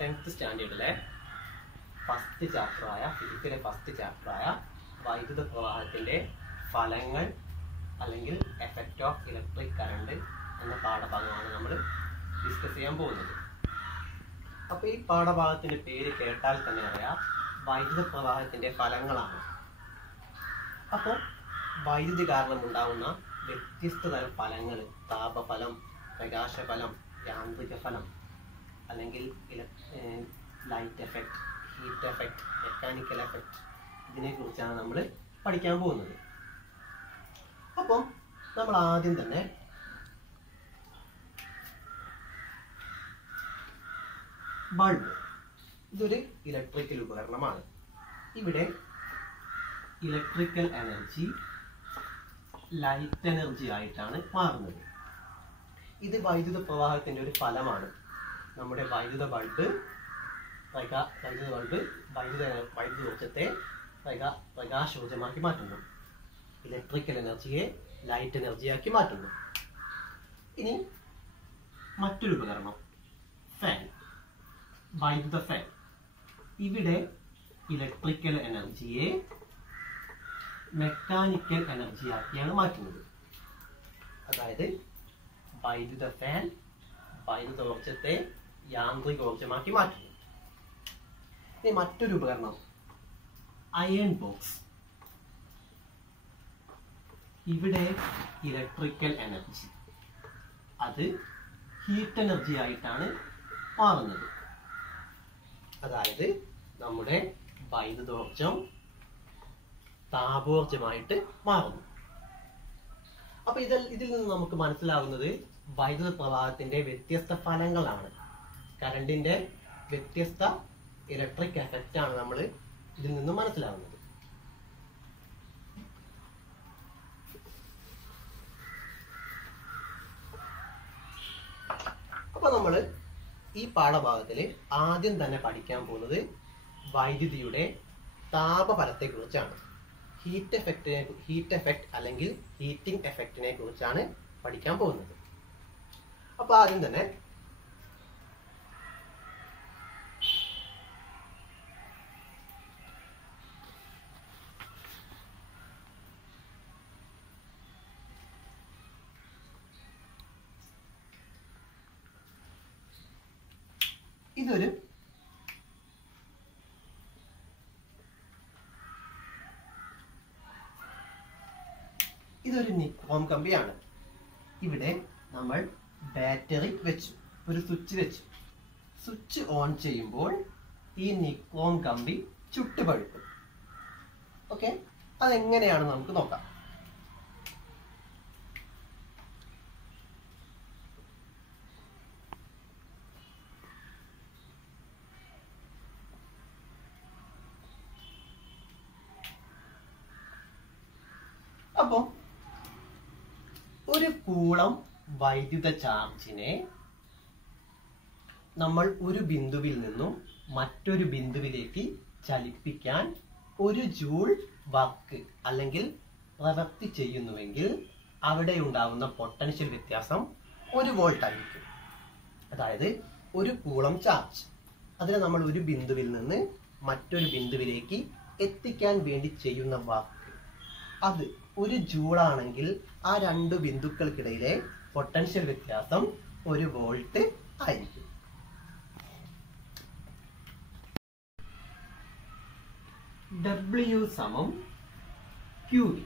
10th സ്റ്റാൻഡേർഡിലെ first ചാപ്റ്ററായ ഫിസിക്സിലെ first ചാപ്റ്ററായ വൈദ്യുത പ്രവാഹത്തിന്റെ ഫലങ്ങൾ അല്ലെങ്കിൽ എഫക്റ്റ് ഓഫ് ഇലക്ട്രിക് കറണ്ട് എന്ന പാഠഭാഗമാണ് നമ്മൾ ഡിസ്കസ് ചെയ്യാൻ പോകുന്നത്. അപ്പോൾ ഈ പാഠഭാഗത്തിന്റെ പേര് കേട്ടാൽ തന്നെ അറിയാം, വൈദ്യുത പ്രവാഹത്തിന്റെ ഫലങ്ങളാണ്. അപ്പോൾ വൈദ്യുതി കാരണം ഉണ്ടാകുന്ന വ്യത്യസ്ത തരം ഫലങ്ങൾ, താപഫലം, പ്രകാശഫലം, യാന്ത്രിക ഫലം അല്ലെങ്കിൽ light effect, heat effect, mechanical effect, ഇതിനെക്കുറിച്ചാണ് നമ്മൾ പഠിക്കാൻ പോകുന്നത്. അപ്പം നമ്മൾ ആദ്യം തന്നെ ബൾബ്, ഇതൊരു ഇലക്ട്രിക്കൽ ഉപകരണമാണ്. ഇവിടെ ഇലക്ട്രിക്കൽ എനർജി ലൈറ്റ് എനർജി ആയിട്ടാണ് മാറുന്നത്. ഇത് വൈദ്യുത പ്രവാഹത്തിന്റെ ഒരു ഫലമാണ്. നമ്മുടെ വൈദ്യുത ബൾബ് വൈദ്യുതോർജ്ജത്തെ പ്രകാശോർജ്ജമാക്കി മാറ്റുന്നു. ഇലക്ട്രിക്കൽ എനർജിയെ ലൈറ്റ് എനർജിയാക്കി മാറ്റുന്നു. ഇനി മറ്റൊരു ഉപകരണം, ഫാൻ, വൈദ്യുത ഫാൻ. ഇവിടെ ഇലക്ട്രിക്കൽ എനർജിയെ മെക്കാനിക്കൽ എനർജിയാക്കിയാണ് മാറ്റുന്നത്. അതായത് വൈദ്യുത ഫാൻ വൈദ്യുതോർജ്ജത്തെ യാന്ത്രികോർജ്ജമാക്കി മാറ്റുന്നു. ഇനി മറ്റൊരു ഉപകരണം, അയൺ ബോക്സ്. ഇവിടെ ഇലക്ട്രിക്കൽ എനർജി അത് ഹീറ്റ് എനർജി ആയിട്ടാണ് മാറുന്നത്. അതായത് നമ്മുടെ വൈദ്യുതോർജ്ജം താപോർജ്ജമായിട്ട് മാറുന്നു. അപ്പൊ ഇതിൽ നിന്ന് നമുക്ക് മനസ്സിലാകുന്നത് വൈദ്യുത പ്രവാഹത്തിന്റെ വ്യത്യസ്ത ഫലങ്ങളാണ്. കറണ്ടിന്റെ വ്യത്യസ്ത ഇലക്ട്രിക് എഫക്റ്റ് ആണ് നമ്മൾ ഇതിൽ നിന്ന് മനസ്സിലാകുന്നത്. അപ്പൊ നമ്മൾ ഈ പാഠഭാഗത്തിൽ ആദ്യം തന്നെ പഠിക്കാൻ പോകുന്നത് വൈദ്യുതിയുടെ താപഫലത്തെ കുറിച്ചാണ്. ഹീറ്റ് എഫക്റ്റ് അല്ലെങ്കിൽ ഹീറ്റിംഗ് എഫക്റ്റിനെ കുറിച്ചാണ് പഠിക്കാൻ പോകുന്നത്. അപ്പൊ ആദ്യം തന്നെ ഇതൊരു നിക്രോം കമ്പിയാണ്. ഇവിടെ നമ്മൾ ബാറ്ററി വെച്ചു, ഒരു സ്വിച്ച് വെച്ചു. സ്വിച്ച് ഓൺ ചെയ്യുമ്പോൾ ഈ നിക്രോം കമ്പി ചുട്ടുപഴുക്കും. ഓക്കെ, അതെങ്ങനെയാണ് നമുക്ക് നോക്കാം. അപ്പോ ഒരു കൂളം വൈദ്യുത ചാർജിനെ നമ്മൾ ഒരു ബിന്ദുവിൽ നിന്നും മറ്റൊരു ബിന്ദുവിലേക്ക് ചലിപ്പിക്കാൻ 1 ജൂൾ വർക്ക് അല്ലെങ്കിൽ പ്രവൃത്തി ചെയ്യുന്നുവെങ്കിൽ അവിടെ ഉണ്ടാകുന്ന പൊട്ടൻഷ്യൽ വ്യത്യാസം 1 വോൾട്ട് ആയിരിക്കും. അതായത് ഒരു കൂളം ചാർജ്, അതിനെ നമ്മൾ ഒരു ബിന്ദുവിൽ നിന്ന് മറ്റൊരു ബിന്ദുവിലേക്ക് എത്തിക്കാൻ വേണ്ടി ചെയ്യുന്ന വർക്ക്, അത് 1 ജൂൾ ആണെങ്കിൽ ആ 2 ബിന്ദുക്കൾക്കിടയിലെ പൊട്ടൻഷ്യൽ വ്യത്യാസം 1 വോൾട്ട് ആയിരിക്കും. W സമം QV.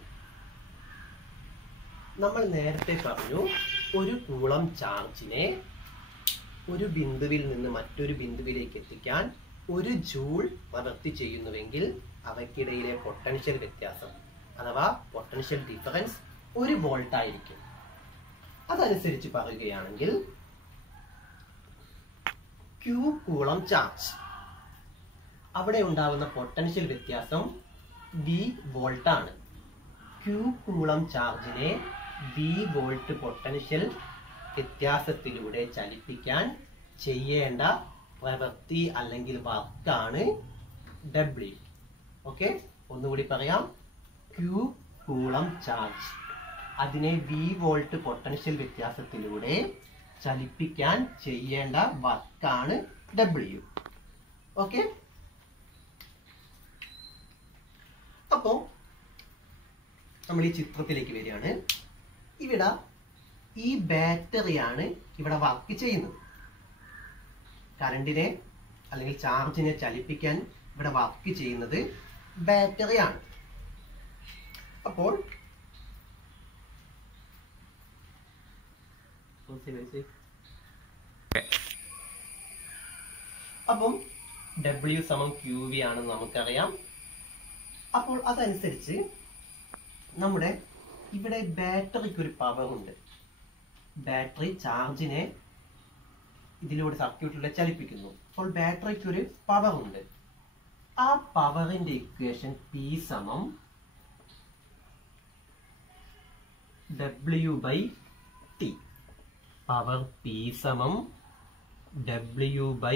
നമ്മൾ നേരത്തെ പറഞ്ഞു, ഒരു കൂളം ചാർജിനെ ഒരു ബിന്ദുവിൽ നിന്ന് മറ്റൊരു ബിന്ദുവിലേക്ക് എത്തിക്കാൻ 1 ജൂൾ പ്രവൃത്തി ചെയ്യുന്നുവെങ്കിൽ അവയ്ക്കിടയിലെ പൊട്ടൻഷ്യൽ വ്യത്യാസം അഥവാ പൊട്ടൻഷ്യൽ ഡിഫറൻസ് 1 വോൾട്ട് ആയിരിക്കും. അതനുസരിച്ച് പറയുകയാണെങ്കിൽ Q കൂളം ചാർജ്, അവിടെ ഉണ്ടാകുന്ന പൊട്ടൻഷ്യൽ വ്യത്യാസം V വോൾട്ട് ആണ്. Q കൂളം ചാർജിനെ V വോൾട്ട് പൊട്ടൻഷ്യൽ വ്യത്യാസത്തിലൂടെ ചലിപ്പിക്കാൻ ചെയ്യേണ്ട പ്രവൃത്തി അല്ലെങ്കിൽ വർക്കാണ് W. ഓക്കെ, ഒന്നുകൂടി പറയാം. Q കൂളം ചാർജ്, അതിനെ V വോൾട്ട് പൊട്ടൻഷ്യൽ വ്യത്യാസത്തിലൂടെ ചലിപ്പിക്കാൻ ചെയ്യേണ്ട വർക്കാണ് W. ഓക്കെ. അപ്പോൾ നമ്മൾ ഈ ചിത്രത്തിലേക്ക് വരികയാണ്. ഇവിടെ ഈ ബാറ്ററിയാണ് ഇവിടെ വർക്ക് ചെയ്യുന്നത്. കറണ്ടിനെ അല്ലെങ്കിൽ ചാർജിനെ ചലിപ്പിക്കാൻ ഇവിടെ വർക്ക് ചെയ്യുന്നത് ബാറ്ററിയാണ്. അപ്പോൾ അപ്പം W സമം QV ആണെന്ന് നമുക്കറിയാം. അപ്പോൾ അതനുസരിച്ച് നമ്മുടെ ഇവിടെ ബാറ്ററിക്ക് ഒരു പവർ ഉണ്ട്. ബാറ്ററി ചാർജിനെ ഇതിലൂടെ സർക്യൂട്ടിലൂടെ ചലിപ്പിക്കുന്നു. അപ്പോൾ ബാറ്ററിക്ക് ഒരു പവർ ഉണ്ട്. ആ പവറിന്റെ ഇക്വേഷൻ P സമം W/T. പവർ P സമം W/T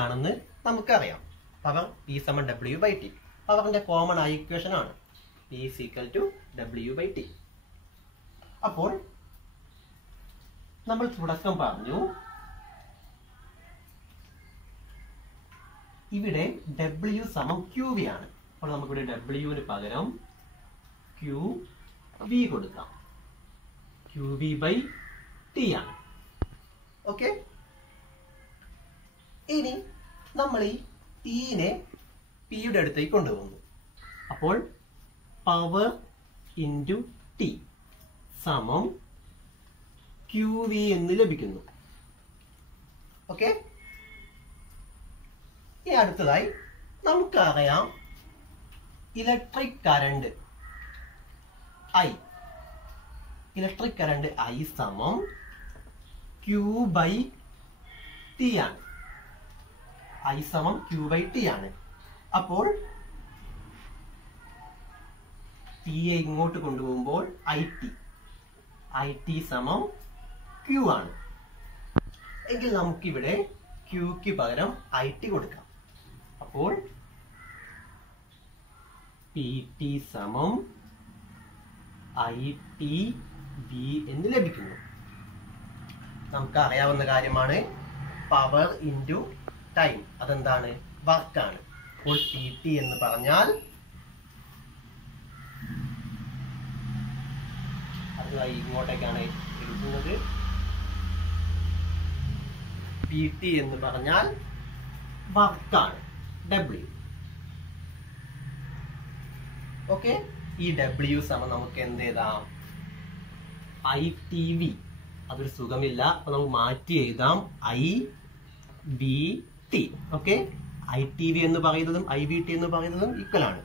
ആണെന്ന് നമുക്കറിയാം. പവർ P സമം W/T. പവറിന്റെ കോമൺ ആയ ഇക്വേഷൻ ആണ്. P = W/T. അപ്പോൾ നമ്മൾ തുടക്കം പറഞ്ഞു, ഇവിടെ W സമം QV ആണ്. അപ്പോൾ നമുക്കിവിടെ W ന് പകരം QV കൊടുക്കാം. QV/T ആണ്. ഓക്കെ. ഇനി നമ്മൾ ഈ Tനെ Pയുടെ അടുത്തേക്ക് കൊണ്ടുപോകുന്നു. അപ്പോൾ പവർ ഇൻറ്റു T സമം QV എന്ന് ലഭിക്കുന്നു. ഓക്കെ. ഇനി അടുത്തതായി നമുക്കറിയാം electric current I. Electric current I സമം Q/T ആണ്. I സമം Q/T ആണ്. അപ്പോൾ T യെ ഇങ്ങോട്ട് കൊണ്ടുപോകുമ്പോൾ IT സമം Q ആണ്. എങ്കിൽ നമുക്കിവിടെ Qക്ക് പകരം IT കൊടുക്കാം. അപ്പോൾ PT സമം ITV എന്ന് ലഭിക്കുന്നു. നമുക്ക് അറിയാവുന്ന കാര്യമാണ് പവർ ഇൻറ്റു ടൈം. അതെന്താണ്? വർക്കാണ്. അപ്പോൾ PT എന്ന് പറഞ്ഞാൽ അടുത്തതായി ഇങ്ങോട്ടേക്കാണ് എഴുതുന്നത്. PT എന്ന് പറഞ്ഞാൽ വർക്കാണ്, W. ഓക്കെ. ഈ W സമം നമുക്ക് എന്ത് എഴുതാം? ITV. അതൊരു സുഖമില്ല, അപ്പൊ നമുക്ക് മാറ്റി എഴുതാം IVT. ഓക്കെ. ITV എന്ന് പറയുന്നതും IVT എന്ന് പറയുന്നതും ഈക്വൽ ആണ്.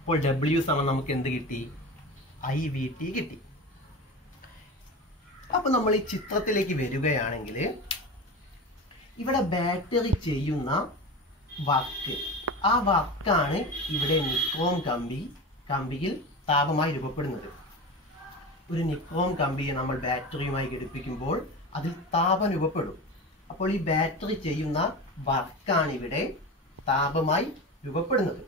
അപ്പോൾ W സമം നമുക്ക് എന്ത് കിട്ടി? IVT കിട്ടി. അപ്പൊ നമ്മൾ ഈ ചിത്രത്തിലേക്ക് വരികയാണെങ്കിൽ ഇവിടെ ബാറ്ററി ചെയ്യുന്ന വർക്ക്, ആ വർക്കാണ് ഇവിടെ നിക്രോം കമ്പിയിൽ താപമായി രൂപപ്പെടുന്നത്. ഒരു നിക്രോം കമ്പിയെ നമ്മൾ ബാറ്ററിയുമായി ഘടിപ്പിക്കുമ്പോൾ അതിൽ താപം രൂപപ്പെടും. അപ്പോൾ ഈ ബാറ്ററി ചെയ്യുന്ന വർക്കാണ് ഇവിടെ താപമായി രൂപപ്പെടുന്നത്.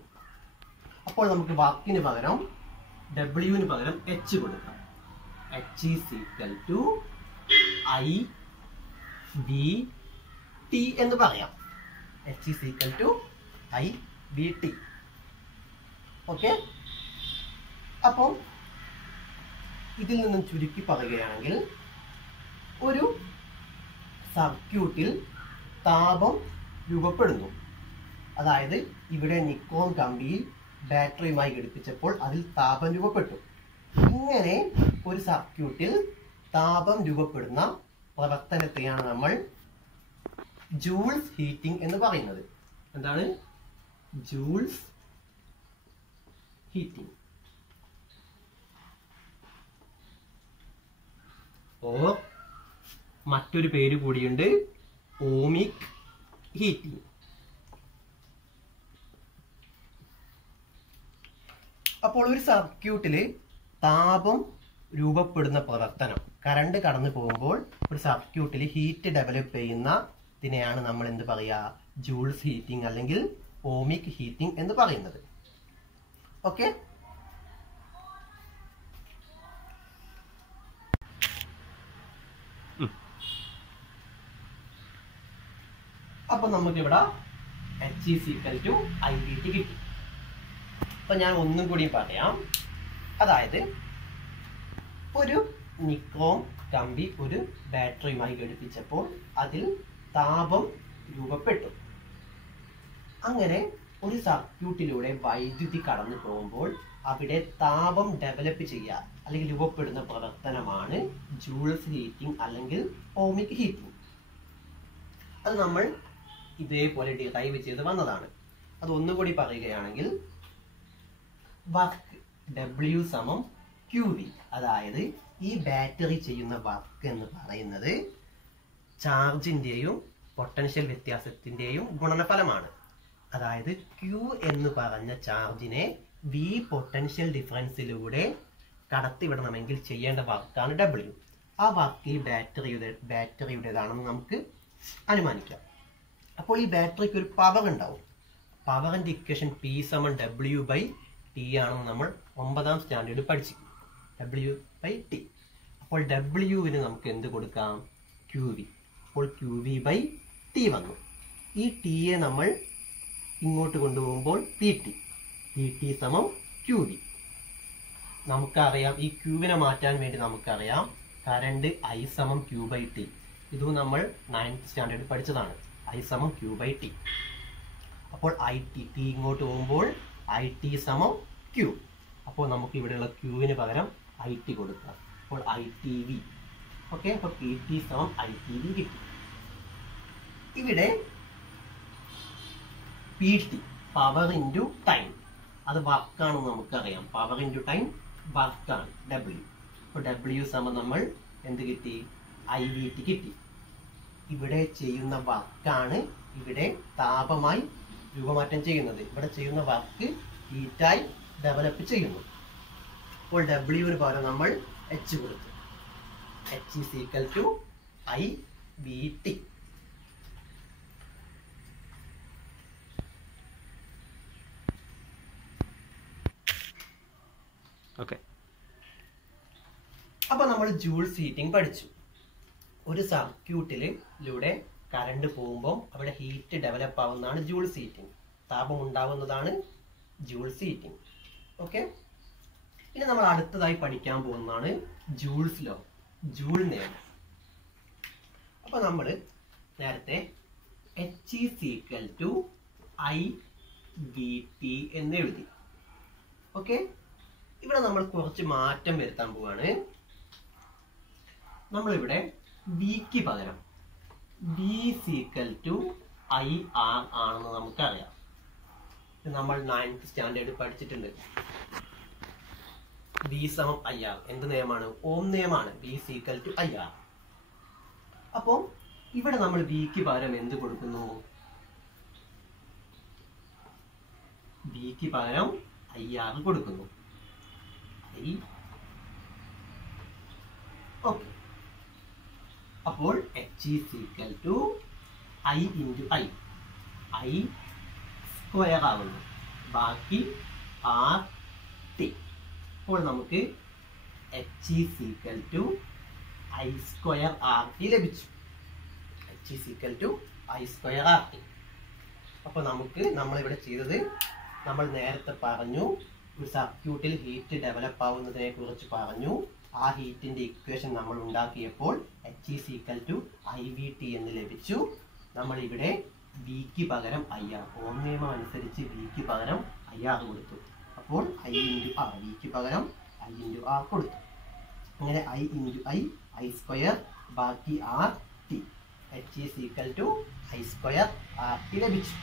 അപ്പോൾ നമുക്ക് വർക്കിന് പകരം W ന് പകരം H കൊടുക്കാം. H = IVT എന്ന് പറയാം. H = IVT. ഓക്കെ. അപ്പോൾ ഇതിൽ നിന്നും ചുരുക്കി പറയുകയാണെങ്കിൽ ഒരു സർക്യൂട്ടിൽ താപം രൂപപ്പെടുന്നു. അതായത് ഇവിടെ നിക്കോൺ കമ്പിയിൽ ബാറ്ററിയുമായി ഘടിപ്പിച്ചപ്പോൾ അതിൽ താപം രൂപപ്പെട്ടു. ഇങ്ങനെ ഒരു സർക്യൂട്ടിൽ താപം രൂപപ്പെടുന്ന പ്രവർത്തനത്തെയാണ് നമ്മൾ ജൂൾസ് ഹീറ്റിംഗ് എന്ന് പറയുന്നത്. എന്താണ്? Joule's heating. മറ്റൊരു പേര് കൂടിയുണ്ട്, ഓമിക് ഹീറ്റിംഗ്. അപ്പോൾ ഒരു സർക്യൂട്ടില് താപം രൂപപ്പെടുന്ന പ്രവർത്തനം, കറണ്ട് കടന്നു പോകുമ്പോൾ ഒരു സർക്യൂട്ടിൽ ഹീറ്റ് ഡെവലപ്പ് ചെയ്യുന്നതിനെയാണ് നമ്മൾ എന്ത് പറയുക? ജൂൾസ് ഹീറ്റിംഗ് അല്ലെങ്കിൽ ഓമിക് ഹീറ്റിംഗ് എന്ന് പറയുന്നത്. ഓക്കെ. അപ്പൊ നമുക്കിവിടെ H is equal to IVT കിട്ടി. അപ്പൊ ഞാൻ ഒന്നും കൂടി പറയാം. അതായത് ഒരു നിക്രോം കമ്പി ഒരു ബാറ്ററിയുമായി ഘടിപ്പിച്ചപ്പോൾ അതിൽ താപം രൂപപ്പെട്ടു. അങ്ങനെ ഒരു സർക്യൂട്ടിലൂടെ വൈദ്യുതി കടന്നു പോകുമ്പോൾ അവിടെ താപം ഡെവലപ്പ് ചെയ്യുക അല്ലെങ്കിൽ രൂപപ്പെടുന്ന പ്രവർത്തനമാണ് ജൂൾസ് ഹീറ്റിംഗ് അല്ലെങ്കിൽ ഓമിക് ഹീറ്റിംഗ്. അത് നമ്മൾ ഇതേപോലെ ഡിറൈവ് ചെയ്ത് വന്നതാണ്. അത് ഒന്നുകൂടി പറയുകയാണെങ്കിൽ വർക്ക് W സമം QV, അതായത് ഈ ബാറ്ററി ചെയ്യുന്ന വർക്ക് എന്ന് പറയുന്നത് ചാർജിന്റെയും പൊട്ടൻഷ്യൽ വ്യത്യാസത്തിന്റെയും ഗുണനഫലമാണ്. അതായത് Q എന്ന് പറഞ്ഞ ചാർജിനെ V പൊട്ടൻഷ്യൽ ഡിഫറൻസിലൂടെ കടത്തിവിടണമെങ്കിൽ ചെയ്യേണ്ട വർക്കാണ് W. ആ വർക്ക് ഈ ബാറ്ററിയുടേതാണെന്ന് നമുക്ക് അനുമാനിക്കാം. അപ്പോൾ ഈ ബാറ്ററിക്ക് ഒരു പവർ ഉണ്ടാവും. പവറിന്റെ ഇക്വേഷൻ P സമം W/T ആണെന്ന് നമ്മൾ 9ാം സ്റ്റാൻഡേർഡ് പഠിച്ചു. W/T. അപ്പോൾ Wന് നമുക്ക് എന്ത് കൊടുക്കാം? QV. അപ്പോൾ QV/T വന്നു. ഈ Tയെ നമ്മൾ ഇങ്ങോട്ട് കൊണ്ടുപോകുമ്പോൾ PT സമം QV. നമുക്കറിയാം ഈ Qവിനെ മാറ്റാൻ വേണ്ടി നമുക്കറിയാം കറണ്ട് I സമം Q/T. ഇതും നമ്മൾ 9th സ്റ്റാൻഡേർഡ് പഠിച്ചതാണ്. I സമം Q/T. അപ്പോൾ T ഇങ്ങോട്ട് പോകുമ്പോൾ IT സമം Q. അപ്പോൾ നമുക്ക് ഇവിടെയുള്ള Qവിന് പകരം IT കൊടുക്കാം. അപ്പോൾ ITV. ഓക്കെ, അപ്പോൾ PT സമം ITV കിട്ടി. ഇവിടെ PT പവർ ഇൻറ്റു ടൈം, അത് വർക്കാണെന്ന് നമുക്കറിയാം. പവർ ഇൻറ്റു ടൈം വർക്കാണ് W. അപ്പോൾ W സമം നമ്മൾ എന്ത് കിട്ടി? IVT കിട്ടി. ഇവിടെ ചെയ്യുന്ന വർക്കാണ് ഇവിടെ താപമായി രൂപമാറ്റം ചെയ്യുന്നത്. ഇവിടെ ചെയ്യുന്ന വർക്ക് ഹീറ്റായി ഡെവലപ്പ് ചെയ്യുന്നു. അപ്പോൾ Wന് പകരം നമ്മൾ H കൊടുത്തു. H is equal to IVT. Okay, അപ്പൊ നമ്മൾ ജൂൾസ് ഹീറ്റിംഗ് പഠിച്ചു. ഒരു സർക്യൂട്ടിലൂടെ കറണ്ട് പോകുമ്പോൾ അവിടെ ഹീറ്റ് ഡെവലപ്പ് ആവുന്നതാണ് ജൂൾസ് ഹീറ്റിംഗ്. താപം ഉണ്ടാവുന്നതാണ് ജൂൾസ് ഹീറ്റിംഗ്. ഓക്കെ, ഇനി നമ്മൾ അടുത്തതായി പഠിക്കാൻ പോകുന്നതാണ് ജൂൾസ് ലോ, ജൂൾ നിയമം. അപ്പൊ നമ്മൾ നേരത്തെ H is equal to IVT എന്ന് എഴുതി. ഓക്കെ, ഇവിടെ നമ്മൾ കുറച്ച് മാറ്റം വരുത്താൻ പോവാണ്. നമ്മളിവിടെ Vക്ക് പകരം V is equal to IR ആണെന്ന് നമുക്കറിയാം. നമ്മൾ 9th സ്റ്റാൻഡേർഡ് പഠിച്ചിട്ടുണ്ട്. V സമം IR എന്ത് നിയമമാണ്? ഓം നിയമമാണ്. V is equal to IR. അപ്പോൾ ഇവിടെ നമ്മൾ Vക്ക് പകരം എന്ത് കൊടുക്കുന്നു? Vക്ക് പകരം IR കൊടുക്കുന്നു. ഓക്കെ, അപ്പോൾ H is equal to I into I square ആവുന്നു. ബാക്കി RT. അപ്പോൾ നമുക്ക് H is equal to I square RT ലഭിച്ചു. H is equal to I square RT. അപ്പോൾ നമ്മളിവിടെ ചെയ്തത്, നമ്മൾ നേരത്തെ പറഞ്ഞു ഒരു സർക്യൂട്ടിൽ ഹീറ്റ് ഡെവലപ്പ് ആവുന്നതിനെ കുറിച്ച് പറഞ്ഞു. ആ ഹീറ്റിന്റെ ഇക്വേഷൻ നമ്മൾ ഉണ്ടാക്കിയപ്പോൾ H is equal to IVT എന്ന് ലഭിച്ചു. നമ്മൾ ഇവിടെ Vക്ക് പകരം IR, ഓം നിയമം അനുസരിച്ച് Vക്ക് പകരം IR കൊടുത്തു. അപ്പോൾ I into R, Vക്ക് പകരം I into R കൊടുത്തു. അങ്ങനെ I into I സ്ക്വയർ ബാക്കി RT. H is equal to I square RT ലഭിച്ചു.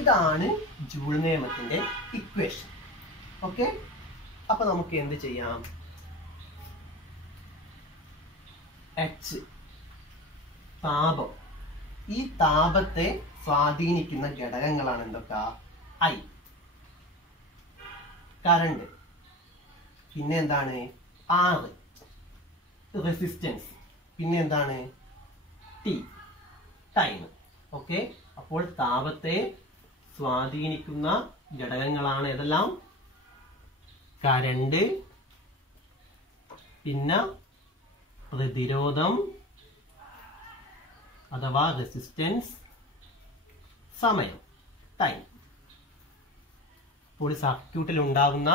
ഇതാണ് ജൂൾ നിയമത്തിന്റെ ഇക്വേഷൻ. ഓക്കെ, അപ്പൊ നമുക്ക് എന്ത് ചെയ്യാം? H താപം. ഈ താപത്തെ സ്വാധീനിക്കുന്ന ഘടകങ്ങളാണ് എന്തൊക്കെ? I കറണ്ട്, പിന്നെ എന്താണ്? R റെസിസ്റ്റൻസ്, പിന്നെ എന്താണ്? T time. ഓക്കെ, അപ്പോൾ താപത്തെ സ്വാധീനിക്കുന്ന ഘടകങ്ങളാണ് ഏതെല്ലാം? കറണ്ട്, പിന്നെ പ്രതിരോധം, അഥവാ റെസിസ്റ്റൻസ്, സമയം, ടൈം. അപ്പോൾ സർക്യൂട്ടിൽ ഉണ്ടാകുന്ന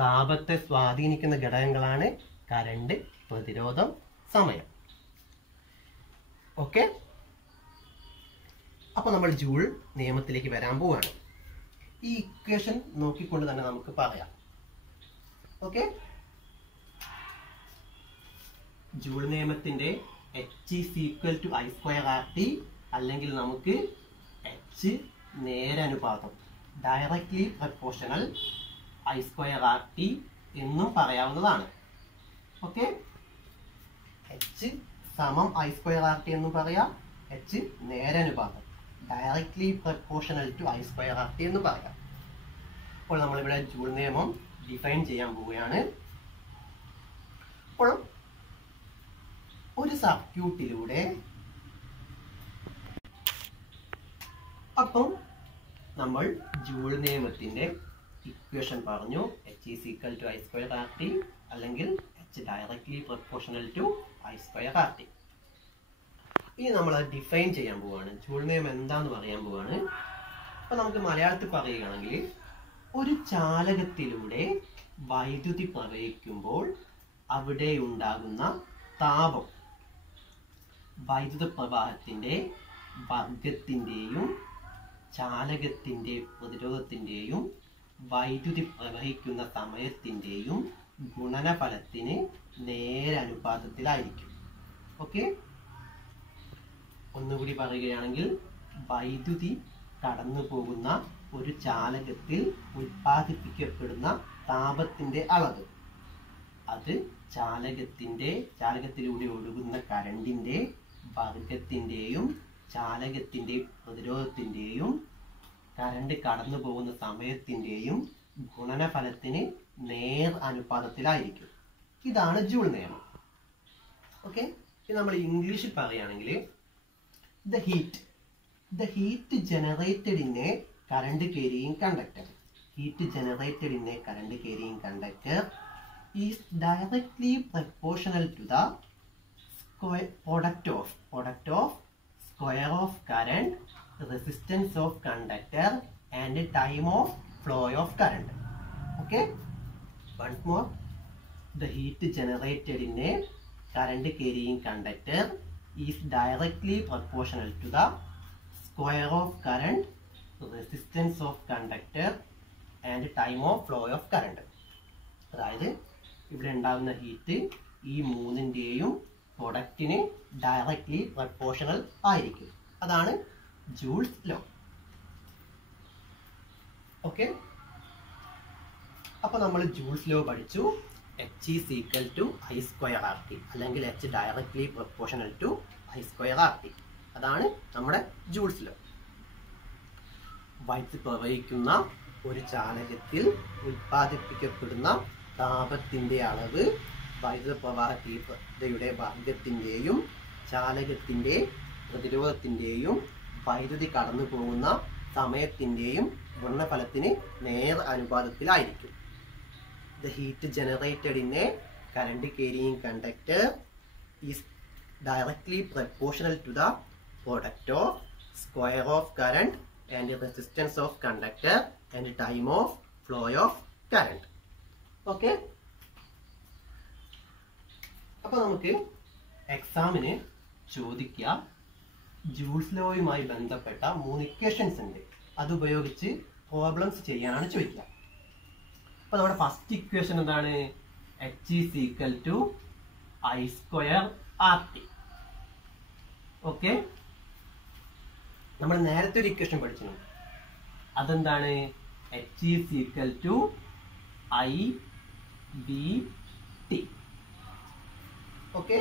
താപത്തെ സ്വാധീനിക്കുന്ന ഘടകങ്ങളാണ് കറണ്ട്, പ്രതിരോധം, സമയം. ഓക്കെ, അപ്പൊ നമ്മൾ ജൂൾ നിയമത്തിലേക്ക് വരാൻ പോവാണ്. ഈ ഇക്വേഷൻ നോക്കിക്കൊണ്ട് തന്നെ നമുക്ക് പറയാം. ഓക്കെ, ജൂൾ നിയമത്തിന്റെ H is equal to I square RT, അല്ലെങ്കിൽ നമുക്ക് H നേരനുപാതം, directly proportional I square RT എന്നും പറയാവുന്നതാണ്. ഓക്കെ, H സമം I square RT എന്നും പറയാം. H നേരനുപാതം, directly proportional to I square RT എന്ന് പറയാം. അപ്പോൾ നമ്മളിവിടെ ജൂൾ നിയമം ഡിഫൈൻ ചെയ്യാൻ പോവുകയാണ്. അപ്പോൾ ഒരു സർക്യൂട്ടിലൂടെ, അപ്പം നമ്മൾ ജൂൾ നിയമത്തിന്റെ ഇക്വേഷൻ പറഞ്ഞു. H is equal to I square RT, അല്ലെങ്കിൽ H directly proportional to I square RT. ഇനി നമ്മൾ അത് ഡിഫൈൻ ചെയ്യാൻ പോവാണ്. ജൂൾ നിയമം എന്താന്ന് പറയാൻ പോവാണ്. അപ്പൊ നമുക്ക് മലയാളത്തിൽ പറയുകയാണെങ്കിൽ, ഒരു ചാലകത്തിലൂടെ വൈദ്യുതി പ്രവഹിക്കുമ്പോൾ അവിടെ ഉണ്ടാകുന്ന താപം വൈദ്യുത പ്രവാഹത്തിന്റെ വർഗത്തിന്റെയും ചാലകത്തിന്റെ പ്രതിരോധത്തിന്റെയും വൈദ്യുതി പ്രവഹിക്കുന്ന സമയത്തിന്റെയും ഗുണനഫലത്തിന് നേരനുപാതത്തിലായിരിക്കും. ഓക്കെ, ഒന്നുകൂടി പറയുകയാണെങ്കിൽ, വൈദ്യുതി കടന്നു പോകുന്ന ഒരു ചാലകത്തിൽ ഉൽപ്പാദിപ്പിക്കപ്പെടുന്ന താപത്തിന്റെ അളവ്, അത് ചാലകത്തിലൂടെ ഒഴുകുന്ന കറണ്ടിന്റെ വർഗത്തിന്റെയും ചാലകത്തിന്റെ പ്രതിരോധത്തിന്റെയും കറണ്ട് കടന്നു പോകുന്ന സമയത്തിന്റെയും ഗുണനഫലത്തിന് നേർ അനുപാതത്തിലായിരിക്കും. ഇതാണ് ജൂൾ നിയമം. ഓക്കെ, ഇത് നമ്മൾ ഇംഗ്ലീഷിൽ പറയുകയാണെങ്കിൽ, the heat generated in a current carrying conductor is directly proportional to the product of square of current, resistance of conductor and time of flow of current. Okay, once more, the heat generated in a current carrying conductor is directly proportional to the square of current, resistance of conductor and time of flow of current. അതായത് ഇവിടെ ഉണ്ടാകുന്ന heat ഈ മൂന്നിന്റെയും പ്രൊഡക്റ്റിന് directly proportional ആയിരിക്കും. അതാണ് Joule's law. Okay, അപ്പൊ നമ്മൾ Joule's law പഠിച്ചു. H is equal to I square RT, അല്ലെങ്കിൽ H directly proportional to I square RT. അതാണ് നമ്മുടെ ജൂൾസ് ലോ. വൈദ്യുതി പ്രവഹിക്കുന്ന ഒരു ചാലകത്തിൽ ഉൽപ്പാദിപ്പിക്കപ്പെടുന്ന താപത്തിന്റെ അളവ് വൈദ്യുത പ്രവാഹ തീവ്രതയുടെ വർഗത്തിന്റെയും ചാലകത്തിന്റെ പ്രതിരോധത്തിന്റെയും വൈദ്യുതി കടന്നു പോകുന്ന സമയത്തിന്റെയും ഗുണനഫലത്തിന് നേർ അനുപാതത്തിലായിരിക്കും. The heat generated in a current carrying conductor is directly proportional to the product of square of current and resistance of conductor and time of flow of current. Okay, അപ്പൊ നമുക്ക് എക്സാമിന് ചോദിക്കുക, ജൂൾസ് ലോയുമായി ബന്ധപ്പെട്ട 3 ഇക്വേഷൻസ് ഉണ്ട്, അതുപയോഗിച്ച് problems ചെയ്യാനാണ് ചോദിക്കുക. അപ്പൊ നമ്മുടെ ഫസ്റ്റ് ഇക്വേഷൻ എന്താണ്? H is equal to I square RT. Okay, നമ്മൾ നേരത്തെ ഒരു ഇക്വേഷൻ പഠിച്ചിരുന്നു. അതെന്താണ്? H is equal to IVT. Okay,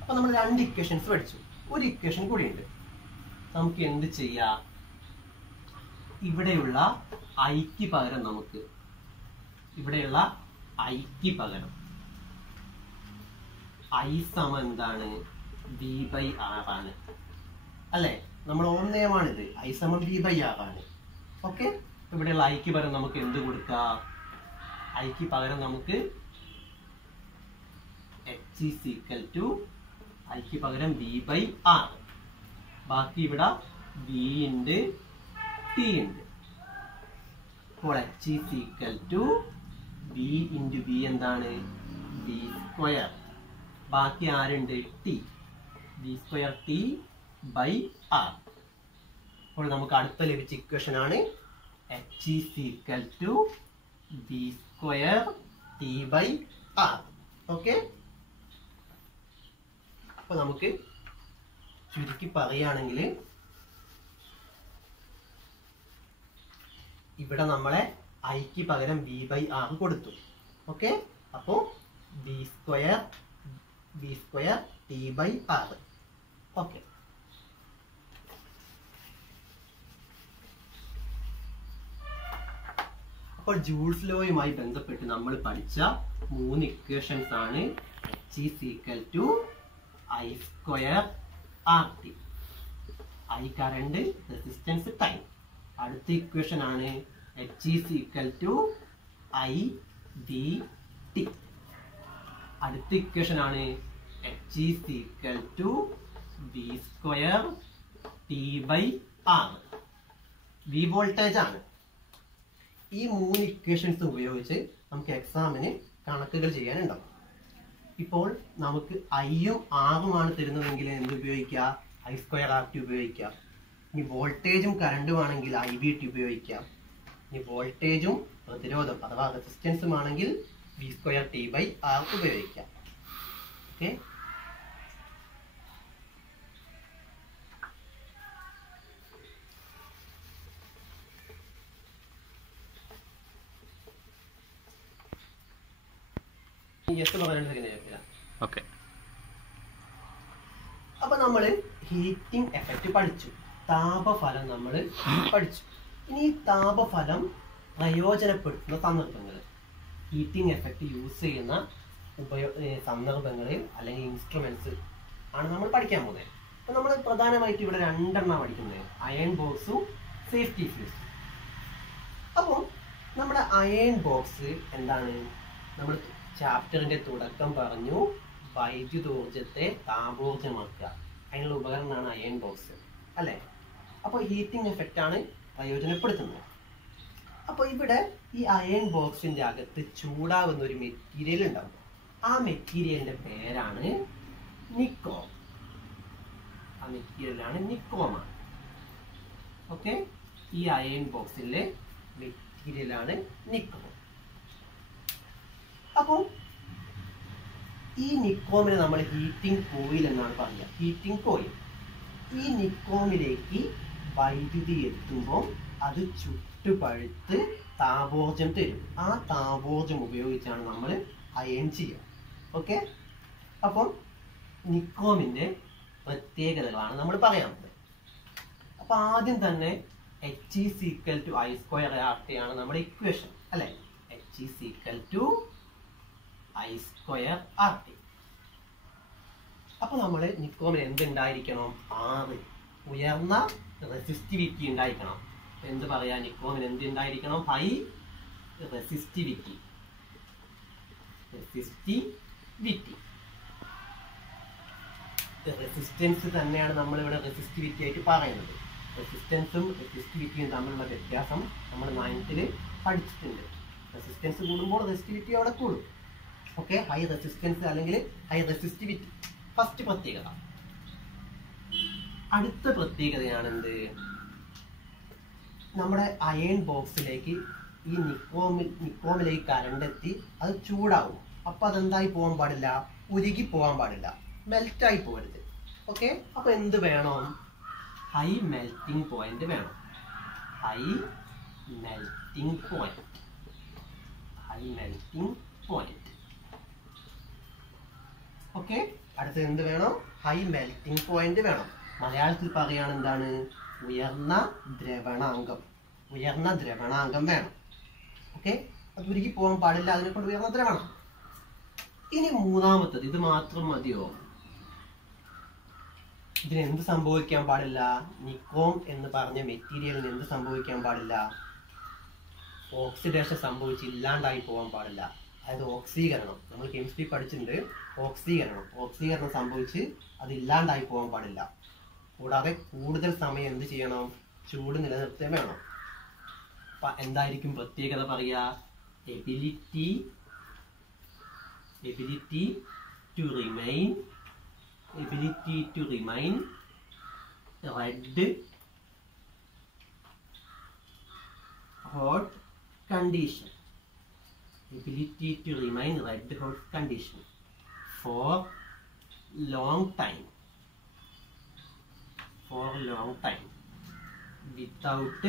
അപ്പൊ നമ്മൾ 2 ഇക്വേഷൻസ് പഠിച്ചു. ഒരു ഇക്വേഷൻ കൂടി ഉണ്ട്. നമുക്ക് എന്ത് ചെയ്യാം? ഇവിടെയുള്ള ഐക്ക് പകരം നമുക്ക് I സമം എന്താണ്? V/R ആണ് അല്ലെ? നമ്മൾ ഓം നിയമമാണിത്. I സമം V/R ആണ്. ഓക്കെ, ഇവിടെയുള്ള ഐക്ക് പകരം നമുക്ക് എന്ത് കൊടുക്കാം? ഐക്ക് പകരം നമുക്ക് H is equal to ഐക്ക് പകരം V/R. ബാക്കി ഇവിടെ V ഉണ്ട്, T ഉണ്ട്. അപ്പോൾ H is equal to V into V എന്താണ്? V². ബാക്കി ആരുണ്ട്? T. V²T/R. അപ്പോൾ നമുക്ക് അടുത്ത ലഭിച്ച ഇക്വേഷൻ ആണ് H is equal to V²T/R. Okay, അപ്പൊ നമുക്ക് ചുരുക്കി പറയുകയാണെങ്കിൽ ഇവിടെ നമ്മളെ ഐക്ക് പകരം V/R കൊടുത്തു. ഓക്കെ, അപ്പോ V²T/R. ഓക്കെ, അപ്പോൾ ജൂൾസ് ലോയുമായി ബന്ധപ്പെട്ട് നമ്മൾ പഠിച്ച 3 ഇക്വേഷൻസ് ആണ് H is equal to I²RT. I current, resistance, time. അടുത്ത ഇക്വേഷൻ ആണ് H is equal to IVT. അടുത്ത ഇക്വേഷൻ ആണ് H is equal to V²T/R. V voltage ആണ്. ഈ 3 ഇക്വേഷൻസ് ഉപയോഗിച്ച് നമുക്ക് എക്സാമിന് കണക്കുകൾ ചെയ്യാനുണ്ടാവും. ഇപ്പോൾ നമുക്ക് ഐയും ആറുമാണ് തരുന്നതെങ്കിൽ എന്ത് ഉപയോഗിക്കാം? I²RT ഉപയോഗിക്കാം. ഇനി വോൾട്ടേജും കറണ്ടും ആണെങ്കിൽ IVT ഉപയോഗിക്കാം. ഇനി വോൾട്ടേജും പ്രതിരോധം അഥവാ റെസിസ്റ്റൻസും ആണെങ്കിൽ V²T/R ഉപയോഗിക്കാം. Okay, okay. അപ്പൊ നമ്മള് ഹീറ്റിംഗ് എഫക്റ്റ് പഠിച്ചു, താപഫലം നമ്മൾ പഠിച്ചു. ഇനി ഈ താപഫലം പ്രയോജനപ്പെടുത്തുന്ന സന്ദർഭങ്ങൾ, ഹീറ്റിംഗ് എഫക്റ്റ് യൂസ് ചെയ്യുന്ന സന്ദർഭങ്ങളിൽ അല്ലെങ്കിൽ ഇൻസ്ട്രുമെന്റ്സ് ആണ് നമ്മൾ പഠിക്കാൻ പോകുന്നത്. അപ്പൊ നമ്മൾ പ്രധാനമായിട്ട് ഇവിടെ 2 എണ്ണം പഠിക്കുന്നത്, അയൺ ബോക്സും സേഫ്റ്റി ഫ്യൂസും. അപ്പോൾ നമ്മുടെ അയൺ ബോക്സ് എന്താണ്? നമ്മൾ ചാപ്റ്ററിന്റെ തുടക്കം പറഞ്ഞു, വൈദ്യുതോർജ്ജത്തെ താപോർജ്ജമാക്കുക. അതിനുള്ള ഉപകരണമാണ് അയൺ ബോക്സ്, അല്ലെ? അപ്പോൾ ഹീറ്റിംഗ് എഫക്റ്റ് ആണ് പ്രയോജനപ്പെടുത്തുന്നത്. അപ്പോൾ ഇവിടെ ഈ അയൺ ബോക്സിന്റെ അകത്ത് ചൂടാവുന്ന ഒരു മെറ്റീരിയൽ ഉണ്ടാവും. ആ മെറ്റീരിയലിന്റെ പേരാണ് നിക്കോം. ആ മെറ്റീരിയലാണ് നിക്കോമ. ഓക്കെ, ഈ അയൺ ബോക്സിലെ മെറ്റീരിയലാണ് നിക്കോം. അപ്പോൾ ഈ നിക്കോമിനെ നമ്മൾ ഹീറ്റിംഗ് കോയിൽ എന്നാണ് പറയുക, ഹീറ്റിംഗ് കോയിൽ. ഈ നിക്കോമിലേക്ക് വൈദ്യുതി എത്തുമ്പോൾ അത് ചുട്ടുപഴുത്ത് താപോർജ്ജം തരും. ആ താപോർജ്ജം ഉപയോഗിച്ചാണ് നമ്മൾ അയൺ ചെയ്യുക. ഓക്കെ, അപ്പം നിക്കോമിന്റെ പ്രത്യേകതകളാണ് നമ്മൾ പറയാൻ പോകുന്നത്. അപ്പൊ ആദ്യം തന്നെ H is equal to I²RT ആണ് നമ്മുടെ ഇക്വേഷൻ, അല്ലെ? H is equal to I²RT. അപ്പൊ നമ്മള് നിക്കോമിന് എന്തുണ്ടായിരിക്കണം? 6 ഉയർന്ന റെസിസ്റ്റിവിറ്റി ഉണ്ടായിരിക്കണം. എന്ത് പറയാ? നിക്കോമിന് എന്തുണ്ടായിരിക്കണം? High resistivity. റെസിസ്റ്റൻസ് തന്നെയാണ് നമ്മൾ ഇവിടെ റെസിസ്റ്റിവിറ്റി ആയിട്ട് പറയുന്നത്. റെസിസ്റ്റൻസും റെസിസ്റ്റിവിറ്റിയും തമ്മിലുള്ള വ്യത്യാസം നമ്മൾ 9th പഠിച്ചിട്ടുണ്ട്. റെസിസ്റ്റൻസ് കൂടുമ്പോൾ റെസിസ്റ്റിവിറ്റി അവിടെ കൂടും. ഓക്കെ, ഹൈ റെസിസ്റ്റൻസ് അല്ലെങ്കിൽ ഹൈ റെസിസ്റ്റിവിറ്റി ഫസ്റ്റ് പ്രത്യേകത. അടുത്ത പ്രത്യേകതയാണ് എന്ത്? നമ്മുടെ അയൺ ബോക്സിലേക്ക് ഈ നിക്കോമിലേക്ക് കറണ്ട് എത്തി അത് ചൂടാവും. അപ്പൊ അതെന്തായി പോകാൻ പാടില്ല? ഉരുകി പോകാൻ പാടില്ല, മെൽറ്റായി പോകരുത്. ഓക്കെ, അപ്പൊ എന്ത് വേണം? ഹൈ മെൽറ്റിംഗ് പോയിന്റ് വേണം. High melting point. ഓക്കെ, അടുത്തത് എന്ത് വേണം? ഹൈ മെൽറ്റിംഗ് പോയിന്റ് വേണം. മലയാളത്തിൽ പറയുകയാണ് എന്താണ്? ഉയർന്ന ദ്രവണാങ്കം വേണം. ഓക്കെ, അത് ഉരുകി പോകാൻ പാടില്ല, അതിനെ കൊണ്ട് ഉയർന്ന ദ്രവണം. ഇനി മൂന്നാമത്തത്, ഇത് മാത്രം മതിയോ? ഇതിന് എന്ത് സംഭവിക്കാൻ പാടില്ല? നിക്കോം എന്ന് പറഞ്ഞ മെറ്റീരിയലിന് എന്ത് സംഭവിക്കാൻ പാടില്ല? ഓക്സിഡേഷൻ സംഭവിച്ച് ഇല്ലാണ്ടായി പോകാൻ പാടില്ല. അതായത് ഓക്സീകരണം. നമ്മൾ കെമിസ്ട്രി പഠിച്ചിട്ടുണ്ട് ഓക്സീകരണം സംഭവിച്ച് അത് ഇല്ലാണ്ടായി പോകാൻ പാടില്ല. കൂടാതെ കൂടുതൽ സമയം എന്ത് ചെയ്യണം? ചൂട് നിലനിർത്തുകയും വേണം. അപ്പൊ എന്തായിരിക്കും പ്രത്യേകത പറയുക? Ability to remain red hot condition for long time without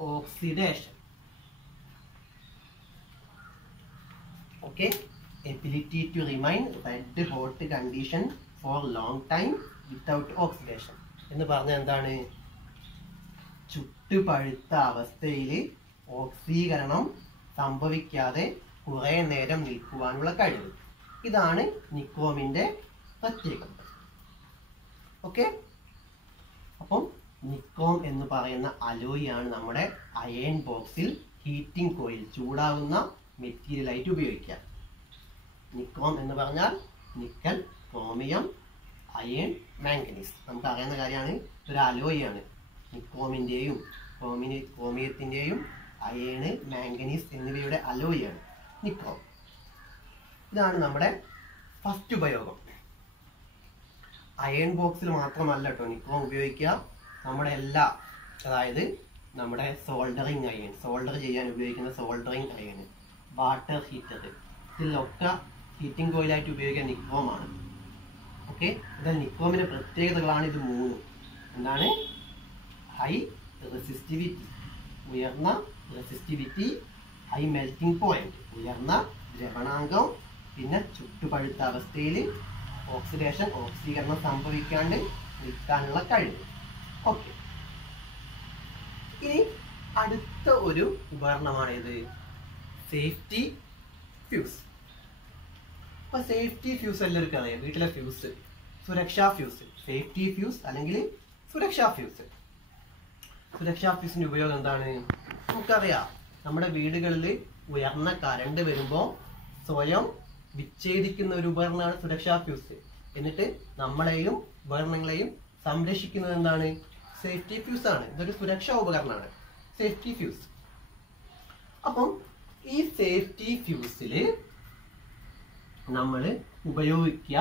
oxidation. Okay, ability to remain red hot condition for long time without oxidation എന്ന് പറഞ്ഞാൽ എന്താണ്? ചുട്ടുപഴുത്ത അവസ്ഥയിൽ ഓക്സീകരണം സംഭവിക്കാതെ കുറെ നേരം നിൽക്കുവാനുള്ള കഴിവ്. ഇതാണ് നിക്കോമിന്റെ പ്രത്യേകത. ഓക്കെ, അപ്പം നിക്കോം എന്ന് പറയുന്ന അലോയിയാണ് നമ്മുടെ അയൺ ബോക്സിൽ ഹീറ്റിംഗ് കോയിൽ ചൂടാവുന്ന മെറ്റീരിയലായിട്ട് ഉപയോഗിക്കുക. നിക്കോം എന്ന് പറഞ്ഞാൽ നിക്കൽ, ക്രോമിയം, അയൺ, മാംഗനീസ്. നമുക്ക് അറിയുന്ന കാര്യമാണ്. ഒരു അലോയാണ്. നിക്കോമിന്റെയും ക്രോമിയത്തിന്റെയും അയണ്, മാംഗനീസ് എന്നിവയുടെ അലോയാണ് നിക്കോം. ഇതാണ് നമ്മുടെ ഫസ്റ്റ് ഉപയോഗം. അയൺ ബോക്സിൽ മാത്രമല്ല കേട്ടോ നിക്കോം ഉപയോഗിക്കുക. നമ്മുടെ എല്ലാ, അതായത് നമ്മുടെ സോൾഡറിങ് അയൺ, സോൾഡർ ചെയ്യാൻ ഉപയോഗിക്കുന്ന സോൾഡറിങ് അയൺ, വാട്ടർ ഹീറ്റർ, ഇതിലൊക്കെ ഹീറ്റിംഗ് കോയിലായിട്ട് ഉപയോഗിക്കുന്ന നിക്കോമാണ്. ഓക്കെ, ഇതിൽ നിക്കോമിന്റെ പ്രത്യേകതകളാണ് ഇത് മൂന്നും. എന്താണ്? ഹൈ റെസിസ്റ്റിവിറ്റി, ഉയർന്ന റെസിസ്റ്റിവിറ്റി, ഹൈ മെൽറ്റിംഗ് പോയിന്റ്, ഉയർന്ന ദ്രവണാങ്കം, പിന്നെ ചുട്ടുപഴുത്ത അവസ്ഥയിൽ ഓക്സീകരണം സംഭവിക്കാണ്ട് നിൽക്കാനുള്ള കഴിവ്. ഓക്കെ, ഇനി അടുത്ത ഒരു ഉപകരണമാണ് ഇത് സേഫ്റ്റി ഫ്യൂസ്. അപ്പൊ സേഫ്റ്റി ഫ്യൂസ് എല്ലാവർക്കും അറിയാം. വീട്ടിലെ ഫ്യൂസ്, സുരക്ഷാ ഫ്യൂസ്, സേഫ്റ്റി ഫ്യൂസ് അല്ലെങ്കിൽ സുരക്ഷാ ഫ്യൂസ്. സുരക്ഷാ ഫ്യൂസിന്റെ ഉപയോഗം എന്താണ്? നമുക്കറിയാം. നമ്മുടെ വീടുകളിൽ ഉയർന്ന കറണ്ട് വരുമ്പോൾ സ്വയം വിച്ഛേദിക്കുന്ന ഒരു ഉപകരണമാണ് സുരക്ഷാ ഫ്യൂസ്. എന്നിട്ട് നമ്മളെയും ഉപകരണങ്ങളെയും സംരക്ഷിക്കുന്നത് എന്താണ്? സേഫ്റ്റി ഫ്യൂസ് ആണ്. ഇതൊരു സുരക്ഷാ ഉപകരണമാണ് സേഫ്റ്റി ഫ്യൂസ്. അപ്പം ഈ സേഫ്റ്റി ഫ്യൂസിൽ നമ്മൾ ഉപയോഗിക്കുക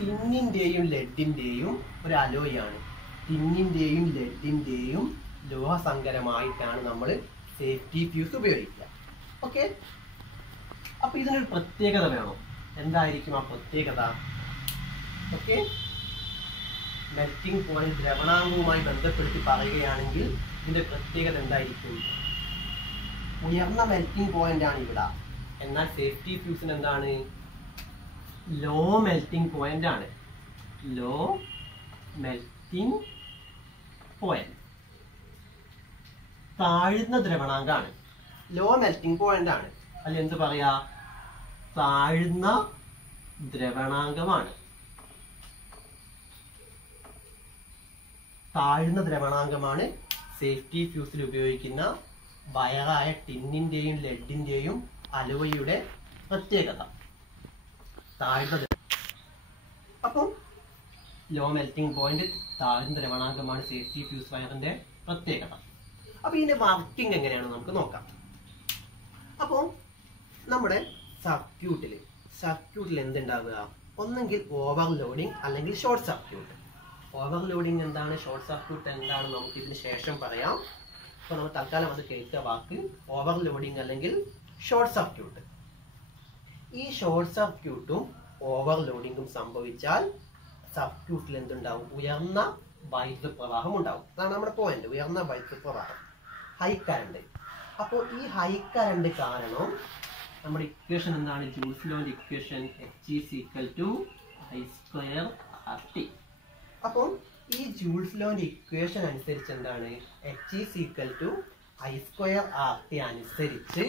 ടിന്നിന്റെയും ലെഡിന്റെയും ഒരു അലോയാണ്. ടിന്നിന്റെയും ലെഡിന്റെയും ലോഹസങ്കരമായിട്ടാണ് നമ്മൾ സേഫ്റ്റി ഫ്യൂസ് ഉപയോഗിക്കുക. ഓക്കെ, അപ്പൊ ഇതിനൊരു പ്രത്യേകത വേണം. എന്തായിരിക്കും ആ പ്രത്യേകത? ഓക്കെ, മെൽറ്റിംഗ് പോയിന്റ് ദ്രവണാങ്കവുമായി ബന്ധപ്പെടുത്തി പറയുകയാണെങ്കിൽ ഇതിന്റെ പ്രത്യേകത എന്തായിരിക്കും? ഉയർന്ന മെൽറ്റിംഗ് പോയിന്റ് ആണ് ഇവിടെ. എന്നാൽ സേഫ്റ്റി ഫ്യൂസിന് എന്താണ്? ലോ മെൽറ്റിംഗ് പോയിന്റ് ആണ്. ലോ മെൽറ്റിംഗ് പോയിന്റ്, താഴ്ന്ന ദ്രവണാങ്കാണ്. ലോ മെൽറ്റിംഗ് പോയിന്റ് ആണ്. അല്ല എന്ത് പറയാ? താഴ്ന്ന ദ്രവണാങ്കമാണ്. താഴ്ന്ന ദ്രവണാങ്കമാണ് സേഫ്റ്റി ഫ്യൂസിൽ ഉപയോഗിക്കുന്ന വയറായ ടിന്നിന്റെയും ലെഡിന്റെയും അലോയിയുടെ പ്രത്യേകത. താഴ്ന്ന, അപ്പം ലോ മെൽറ്റിംഗ് പോയിന്റ്, താഴ്ന്ന ദ്രവണാങ്കമാണ് സേഫ്റ്റി ഫ്യൂസ് വയറിന്റെ പ്രത്യേകത. അപ്പൊ ഇതിന്റെ വർക്കിംഗ് എങ്ങനെയാണ് നമുക്ക് നോക്കാം. അപ്പോൾ നമ്മുടെ സർക്യൂട്ടിൽ എന്തുണ്ടാവുക? ഒന്നെങ്കിൽ ഓവർലോഡിങ് അല്ലെങ്കിൽ ഷോർട്ട് സർക്യൂട്ട്. ഓവർലോഡിങ് എന്താണ്, ഷോർട്ട് സർക്യൂട്ട് എന്താണ് നമുക്ക് ഇതിന് ശേഷം പറയാം. അപ്പൊ നമ്മൾ തൽക്കാലം അത് കേൾക്കുക വാക്ക് ഓവർലോഡിങ് അല്ലെങ്കിൽ ഷോർട്ട് സർക്യൂട്ട്. ഈ ഷോർട്ട് സർക്യൂട്ടും ഓവർലോഡിങ്ങും സംഭവിച്ചാൽ സർക്യൂട്ടിൽ എന്തുണ്ടാവും? ഉയർന്ന വൈദ്യുത പ്രവാഹം ഉണ്ടാവും. അതാണ് നമ്മുടെ പോയിന്റ്, ഉയർന്ന വൈദ്യുത പ്രവാഹം, ഹൈ കറണ്ട്. അപ്പോൾ ഈ ഹൈ കറണ്ട് കാരണം നമ്മുടെ ഇക്വേഷൻ എന്താണ്? ജൂൾസ് ലോന്റെ ഇക്വേഷൻ H=I²RT. അപ്പോൾ ഈ ജൂൾസ് ലോന്റെ ഇക്വേഷൻ അനുസരിച്ച് എന്താണ്? H=I²RT അനുസരിച്ച്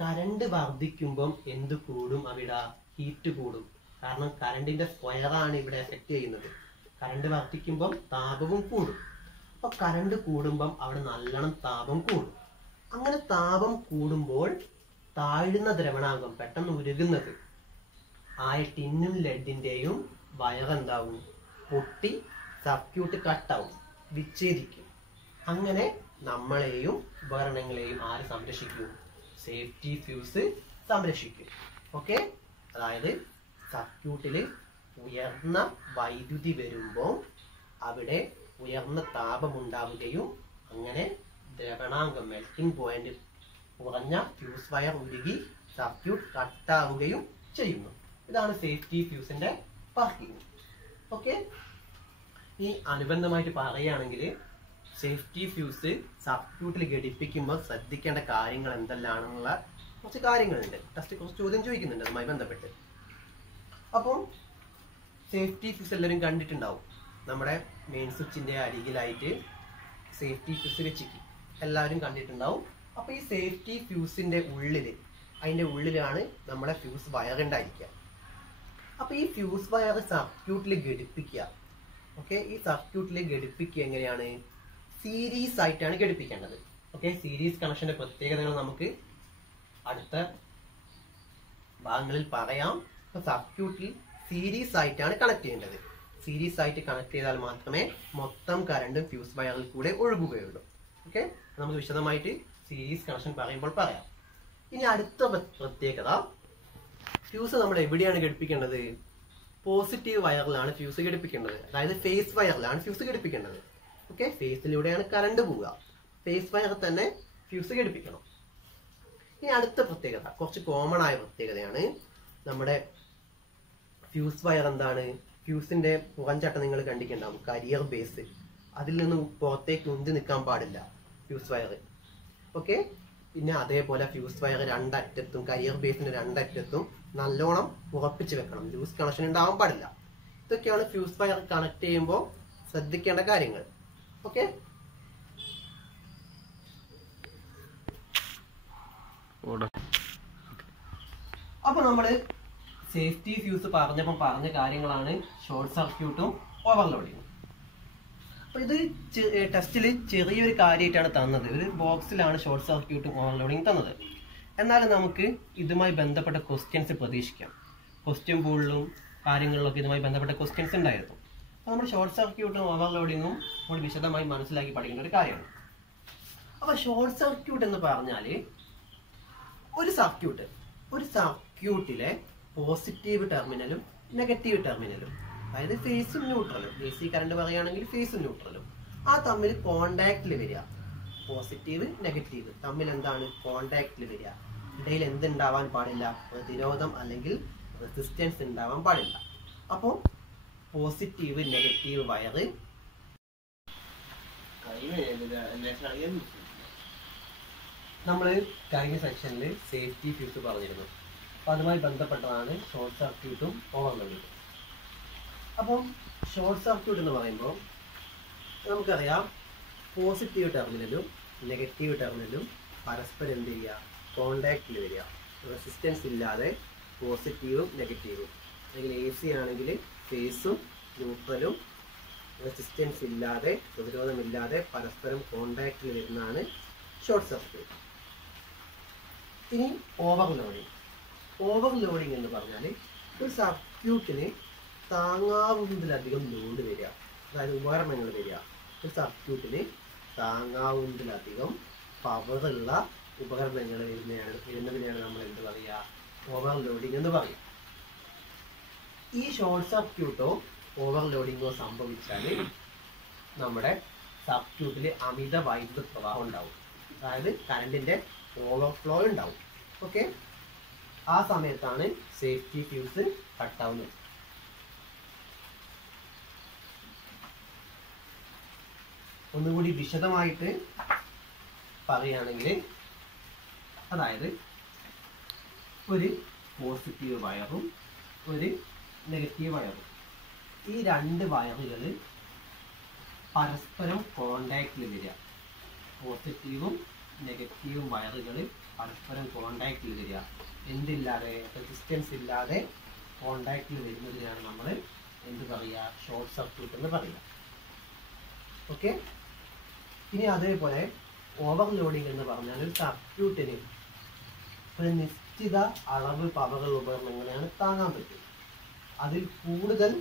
കറണ്ട് വർദ്ധിക്കുമ്പം എന്ത് കൂടും? അവിടെ ഹീറ്റ് കൂടും. കാരണം കറണ്ടിന്റെ സ്ക്വയറാണ് ഇവിടെ എഫക്ട് ചെയ്യുന്നത്. കറണ്ട് വർദ്ധിക്കുമ്പം താപവും കൂടും. അപ്പൊ കറണ്ട് കൂടുമ്പം അവിടെ നല്ലോണം താപം കൂടും. അങ്ങനെ താപം കൂടുമ്പോൾ താഴുന്ന ദ്രവണാങ്കം പെട്ടെന്ന് ഉരുകുന്നത് ആയ ടിന്നും ലെഡിന്റെയും വയറെന്താവും, പൊട്ടി സർക്യൂട്ട് കട്ടാവും, വിച്ഛേദിക്കും. അങ്ങനെ നമ്മളെയും ഉപകരണങ്ങളെയും ആര് സംരക്ഷിക്കും? സേഫ്റ്റി ഫ്യൂസ് സംരക്ഷിക്കും. ഓക്കെ, അതായത് സർക്യൂട്ടില് ഉയർന്ന വൈദ്യുതി വരുമ്പോൾ അവിടെ ഉയർന്ന താപമുണ്ടാവുകയും അങ്ങനെ ദ്രവണാങ്കം മെൽറ്റിംഗ് പോയിന്റ് കുറഞ്ഞ ഫ്യൂസ് വയർ ഉരുകി സർക്യൂട്ട് കട്ടാവുകയും ചെയ്യുന്നു. ഇതാണ് സേഫ്റ്റി ഫ്യൂസിന്റെ വർക്കിംഗ്. ഓക്കെ, ഈ അനുബന്ധമായിട്ട് പറയുകയാണെങ്കിൽ സേഫ്റ്റി ഫ്യൂസ് സർക്യൂട്ടിൽ ഘടിപ്പിക്കുമ്പോൾ ശ്രദ്ധിക്കേണ്ട കാര്യങ്ങൾ എന്തെല്ലാണെന്നുള്ള കുറച്ച് കാര്യങ്ങളുണ്ട്. ടെസ്റ്റ് കുറച്ച് ചോദ്യം ചോദിക്കുന്നുണ്ട് അതുമായി ബന്ധപ്പെട്ട്. അപ്പോൾ സേഫ്റ്റി ഫ്യൂസ് എല്ലാവരും കണ്ടിട്ടുണ്ടാവും. നമ്മുടെ മെയിൻ സ്വിച്ചിന്റെ അരികിലായിട്ട് സേഫ്റ്റി ഫ്യൂസ് വെച്ചിട്ട് എല്ലാവരും കണ്ടിട്ടുണ്ടാവും. അപ്പൊ ഈ സേഫ്റ്റി ഫ്യൂസിന്റെ അതിന്റെ ഉള്ളിലാണ് നമ്മുടെ ഫ്യൂസ് വയർ ഉണ്ടായിരിക്കുക. അപ്പൊ ഈ ഫ്യൂസ് വയർ സർക്യൂട്ടിൽ ഘടിപ്പിക്കുക. ഓക്കെ, ഈ സർക്യൂട്ടിൽ ഘടിപ്പിക്കുക എങ്ങനെയാണ്? സീരീസ് ആയിട്ടാണ് ഘടിപ്പിക്കേണ്ടത്. ഓക്കെ, സീരീസ് കണക്ഷന്റെ പ്രത്യേകതകൾ നമുക്ക് അടുത്ത ഭാഗങ്ങളിൽ പറയാം. അപ്പൊ സർക്യൂട്ടിൽ സീരീസ് ആയിട്ടാണ് കണക്ട് ചെയ്യേണ്ടത്. സീരീസ് ആയിട്ട് കണക്ട് ചെയ്താൽ മാത്രമേ മൊത്തം കറണ്ടും ഫ്യൂസ് വയറിൽ കൂടെ ഒഴുകുകയുള്ളൂ. ഓക്കെ, നമുക്ക് വിശദമായിട്ട് സീരീസ് കണക്ഷൻ പറയുമ്പോൾ പറയാം. ഇനി അടുത്ത പ്രത്യേകത, ഫ്യൂസ് നമ്മൾ എവിടെയാണ് ഘടിപ്പിക്കേണ്ടത്? Positive വയറിലാണ് fuse ഘടിപ്പിക്കേണ്ടത്. അതായത് ഫേസ് വയറിലാണ് ഫ്യൂസ് ഘടിപ്പിക്കേണ്ടത്. ഓക്കെ, ഫേസിലൂടെയാണ് കറണ്ട് പോവുക. ഫേസ് വയർ തന്നെ ഫ്യൂസ് ഘടിപ്പിക്കണം. ഇനി അടുത്ത പ്രത്യേകത കുറച്ച് കോമൺ ആയ പ്രത്യേകതയാണ്. നമ്മുടെ ഫ്യൂസ് വയർ എന്താണ്? ഫ്യൂസിന്റെ പുറംചട്ടം നിങ്ങൾ കണ്ടിട്ടുണ്ടാവും, കരിയർ ബേസ്. അതിൽ നിന്നും പുറത്തേക്ക് ഉന്തി നിൽക്കാൻ പാടില്ല ഫ്യൂസ് വയർ. ഓക്കെ, പിന്നെ അതേപോലെ ഫ്യൂസ് വയർ രണ്ടറ്റത്തും കരിയർ ബേസിന്റെ രണ്ടറ്റത്തും നല്ലോണം ഉറപ്പിച്ച് വെക്കണം. ലൂസ് കണക്ഷൻ ഉണ്ടാവാൻ പാടില്ല. ഇതൊക്കെയാണ് ഫ്യൂസ് വയർ കണക്ട് ചെയ്യുമ്പോൾ ശ്രദ്ധിക്കേണ്ട കാര്യങ്ങൾ. ഓക്കെ, അപ്പൊ നമ്മള് സേഫ്റ്റി ഫ്യൂസ് പറഞ്ഞ കാര്യങ്ങളാണ് ഷോർട്ട് സർക്യൂട്ടും ഓവർലോഡിങ്ങും. അപ്പൊ ഇത് ടെസ്റ്റിൽ ചെറിയൊരു കാര്യമായിട്ടാണ് തന്നത്. ഒരു ബോക്സിലാണ് ഷോർട്ട് സർക്യൂട്ടും ഓവർലോഡിങ്ങും തന്നത്. എന്നാലും നമുക്ക് ഇതുമായി ബന്ധപ്പെട്ട ക്വസ്റ്റ്യൻസ് പ്രതീക്ഷിക്കാം. ക്വസ്റ്റ്യൻ പൂളിലും കാര്യങ്ങളിലൊക്കെ ഇതുമായി ബന്ധപ്പെട്ട ക്വസ്റ്റ്യൻസ് ഉണ്ടായിരുന്നു. അപ്പൊ നമ്മൾ ഷോർട്ട് സർക്യൂട്ടും ഓവർലോഡിങ്ങും നമ്മൾ വിശദമായി മനസ്സിലാക്കി പഠിക്കേണ്ട ഒരു കാര്യമാണ്. അപ്പൊ ഷോർട്ട് സർക്യൂട്ട് എന്ന് പറഞ്ഞാല് ഒരു സർക്യൂട്ടിലെ പോസിറ്റീവ് ടെർമിനലും നെഗറ്റീവ് ടെർമിനലും, അതായത് ഫേസും ന്യൂട്രലും, എ സി കറണ്ട് പറയുകയാണെങ്കിൽ ഫേസും ന്യൂട്രലും ആ തമ്മിൽ കോണ്ടാക്റ്റിൽ വരിക. പോസിറ്റീവ് നെഗറ്റീവ് തമ്മിൽ എന്താണ് കോണ്ടാക്റ്റിൽ വരിക. ഇടയിൽ എന്തുണ്ടാവാൻ പാടില്ല? പ്രതിരോധം അല്ലെങ്കിൽ റെസിസ്റ്റൻസ് ഉണ്ടാവാൻ പാടില്ല. അപ്പോൾ പോസിറ്റീവ് നെഗറ്റീവ് വയറ് നമ്മൾ കഴിഞ്ഞ സെക്ഷനിൽ സേഫ്റ്റി ഫ്യൂസ് പറഞ്ഞിരുന്നു. അപ്പൊ അതുമായി ബന്ധപ്പെട്ടതാണ് ഷോർട്ട് സർക്യൂട്ടും ഓവർലോഡിങ്ങും. അപ്പം ഷോർട്ട് സർക്യൂട്ട് എന്ന് പറയുമ്പോൾ നമുക്കറിയാം, പോസിറ്റീവ് ടെർമിനലും നെഗറ്റീവ് ടെർമിനലും പരസ്പരം എന്ത് ചെയ്യുക? കോണ്ടാക്റ്റിൽ വരിക. റെസിസ്റ്റൻസ് ഇല്ലാതെ പോസിറ്റീവും നെഗറ്റീവും, അല്ലെങ്കിൽ എ സി ആണെങ്കിൽ ഫേസും ന്യൂട്രലും റെസിസ്റ്റൻസ് ഇല്ലാതെ, പ്രതിരോധമില്ലാതെ പരസ്പരം കോണ്ടാക്റ്റിൽ വരുന്നതാണ് ഷോർട്ട് സർക്യൂട്ട്. ഇനി ഓവർലോഡിങ് എന്ന് പറഞ്ഞാൽ ഒരു സർക്യൂട്ടിന് താങ്ങാവുന്നതിലധികം ലോഡ് വരിക, അതായത് ഉപകരണങ്ങൾ വരിക. ഒരു സർക്യൂട്ടിന് താങ്ങാവുന്നതിലധികം പവറുള്ള ഉപകരണങ്ങൾ വരുന്നതിനെയാണ് നമ്മൾ എന്ത് പറയുക? ഓവർലോഡിങ് എന്ന് പറയുക. ഈ ഷോർട്ട് സർക്യൂട്ടോ ഓവർലോഡിങ്ങോ സംഭവിച്ചാൽ നമ്മുടെ സർക്യൂട്ടിൽ അമിത വൈദ്യുത പ്രവാഹം ഉണ്ടാവും. അതായത് കറണ്ടിന്റെ ഓവർഫ്ലോ ഉണ്ടാവും. ഓക്കെ, ആ സമയത്താണ് സേഫ്റ്റി ഫ്യൂസ് കട്ടാവുന്നത്. ഒന്നുകൂടി വിശദമായിട്ട് പറയുകയാണെങ്കിൽ, അതായത് ഒരു പോസിറ്റീവ് വയറും ഒരു നെഗറ്റീവ് വയറും, ഈ രണ്ട് വയറുകൾ പരസ്പരം കോണ്ടാക്റ്റിൽ വരിക. പോസിറ്റീവും നെഗറ്റീവും വയറുകൾ പരസ്പരം കോണ്ടാക്റ്റിൽ വരിക. എന്തില്ലാതെ? റെസിസ്റ്റൻസ് ഇല്ലാതെ കോണ്ടാക്റ്റിൽ വരുന്നതിനാണ് നമ്മൾ എന്ത് പറയുക, ഷോർട്ട് സർക്യൂട്ട് എന്ന് പറയുക. ഓക്കെ. ഇനി അതേപോലെ ഓവർലോഡിങ് എന്ന് പറഞ്ഞാൽ ഒരു സർക്യൂട്ടിന് ഒരു നിശ്ചിത അളവ് പവറുള്ള ഉപകരണങ്ങളെയാണ് താങ്ങാൻ പറ്റും. അതിൽ കൂടുതൽ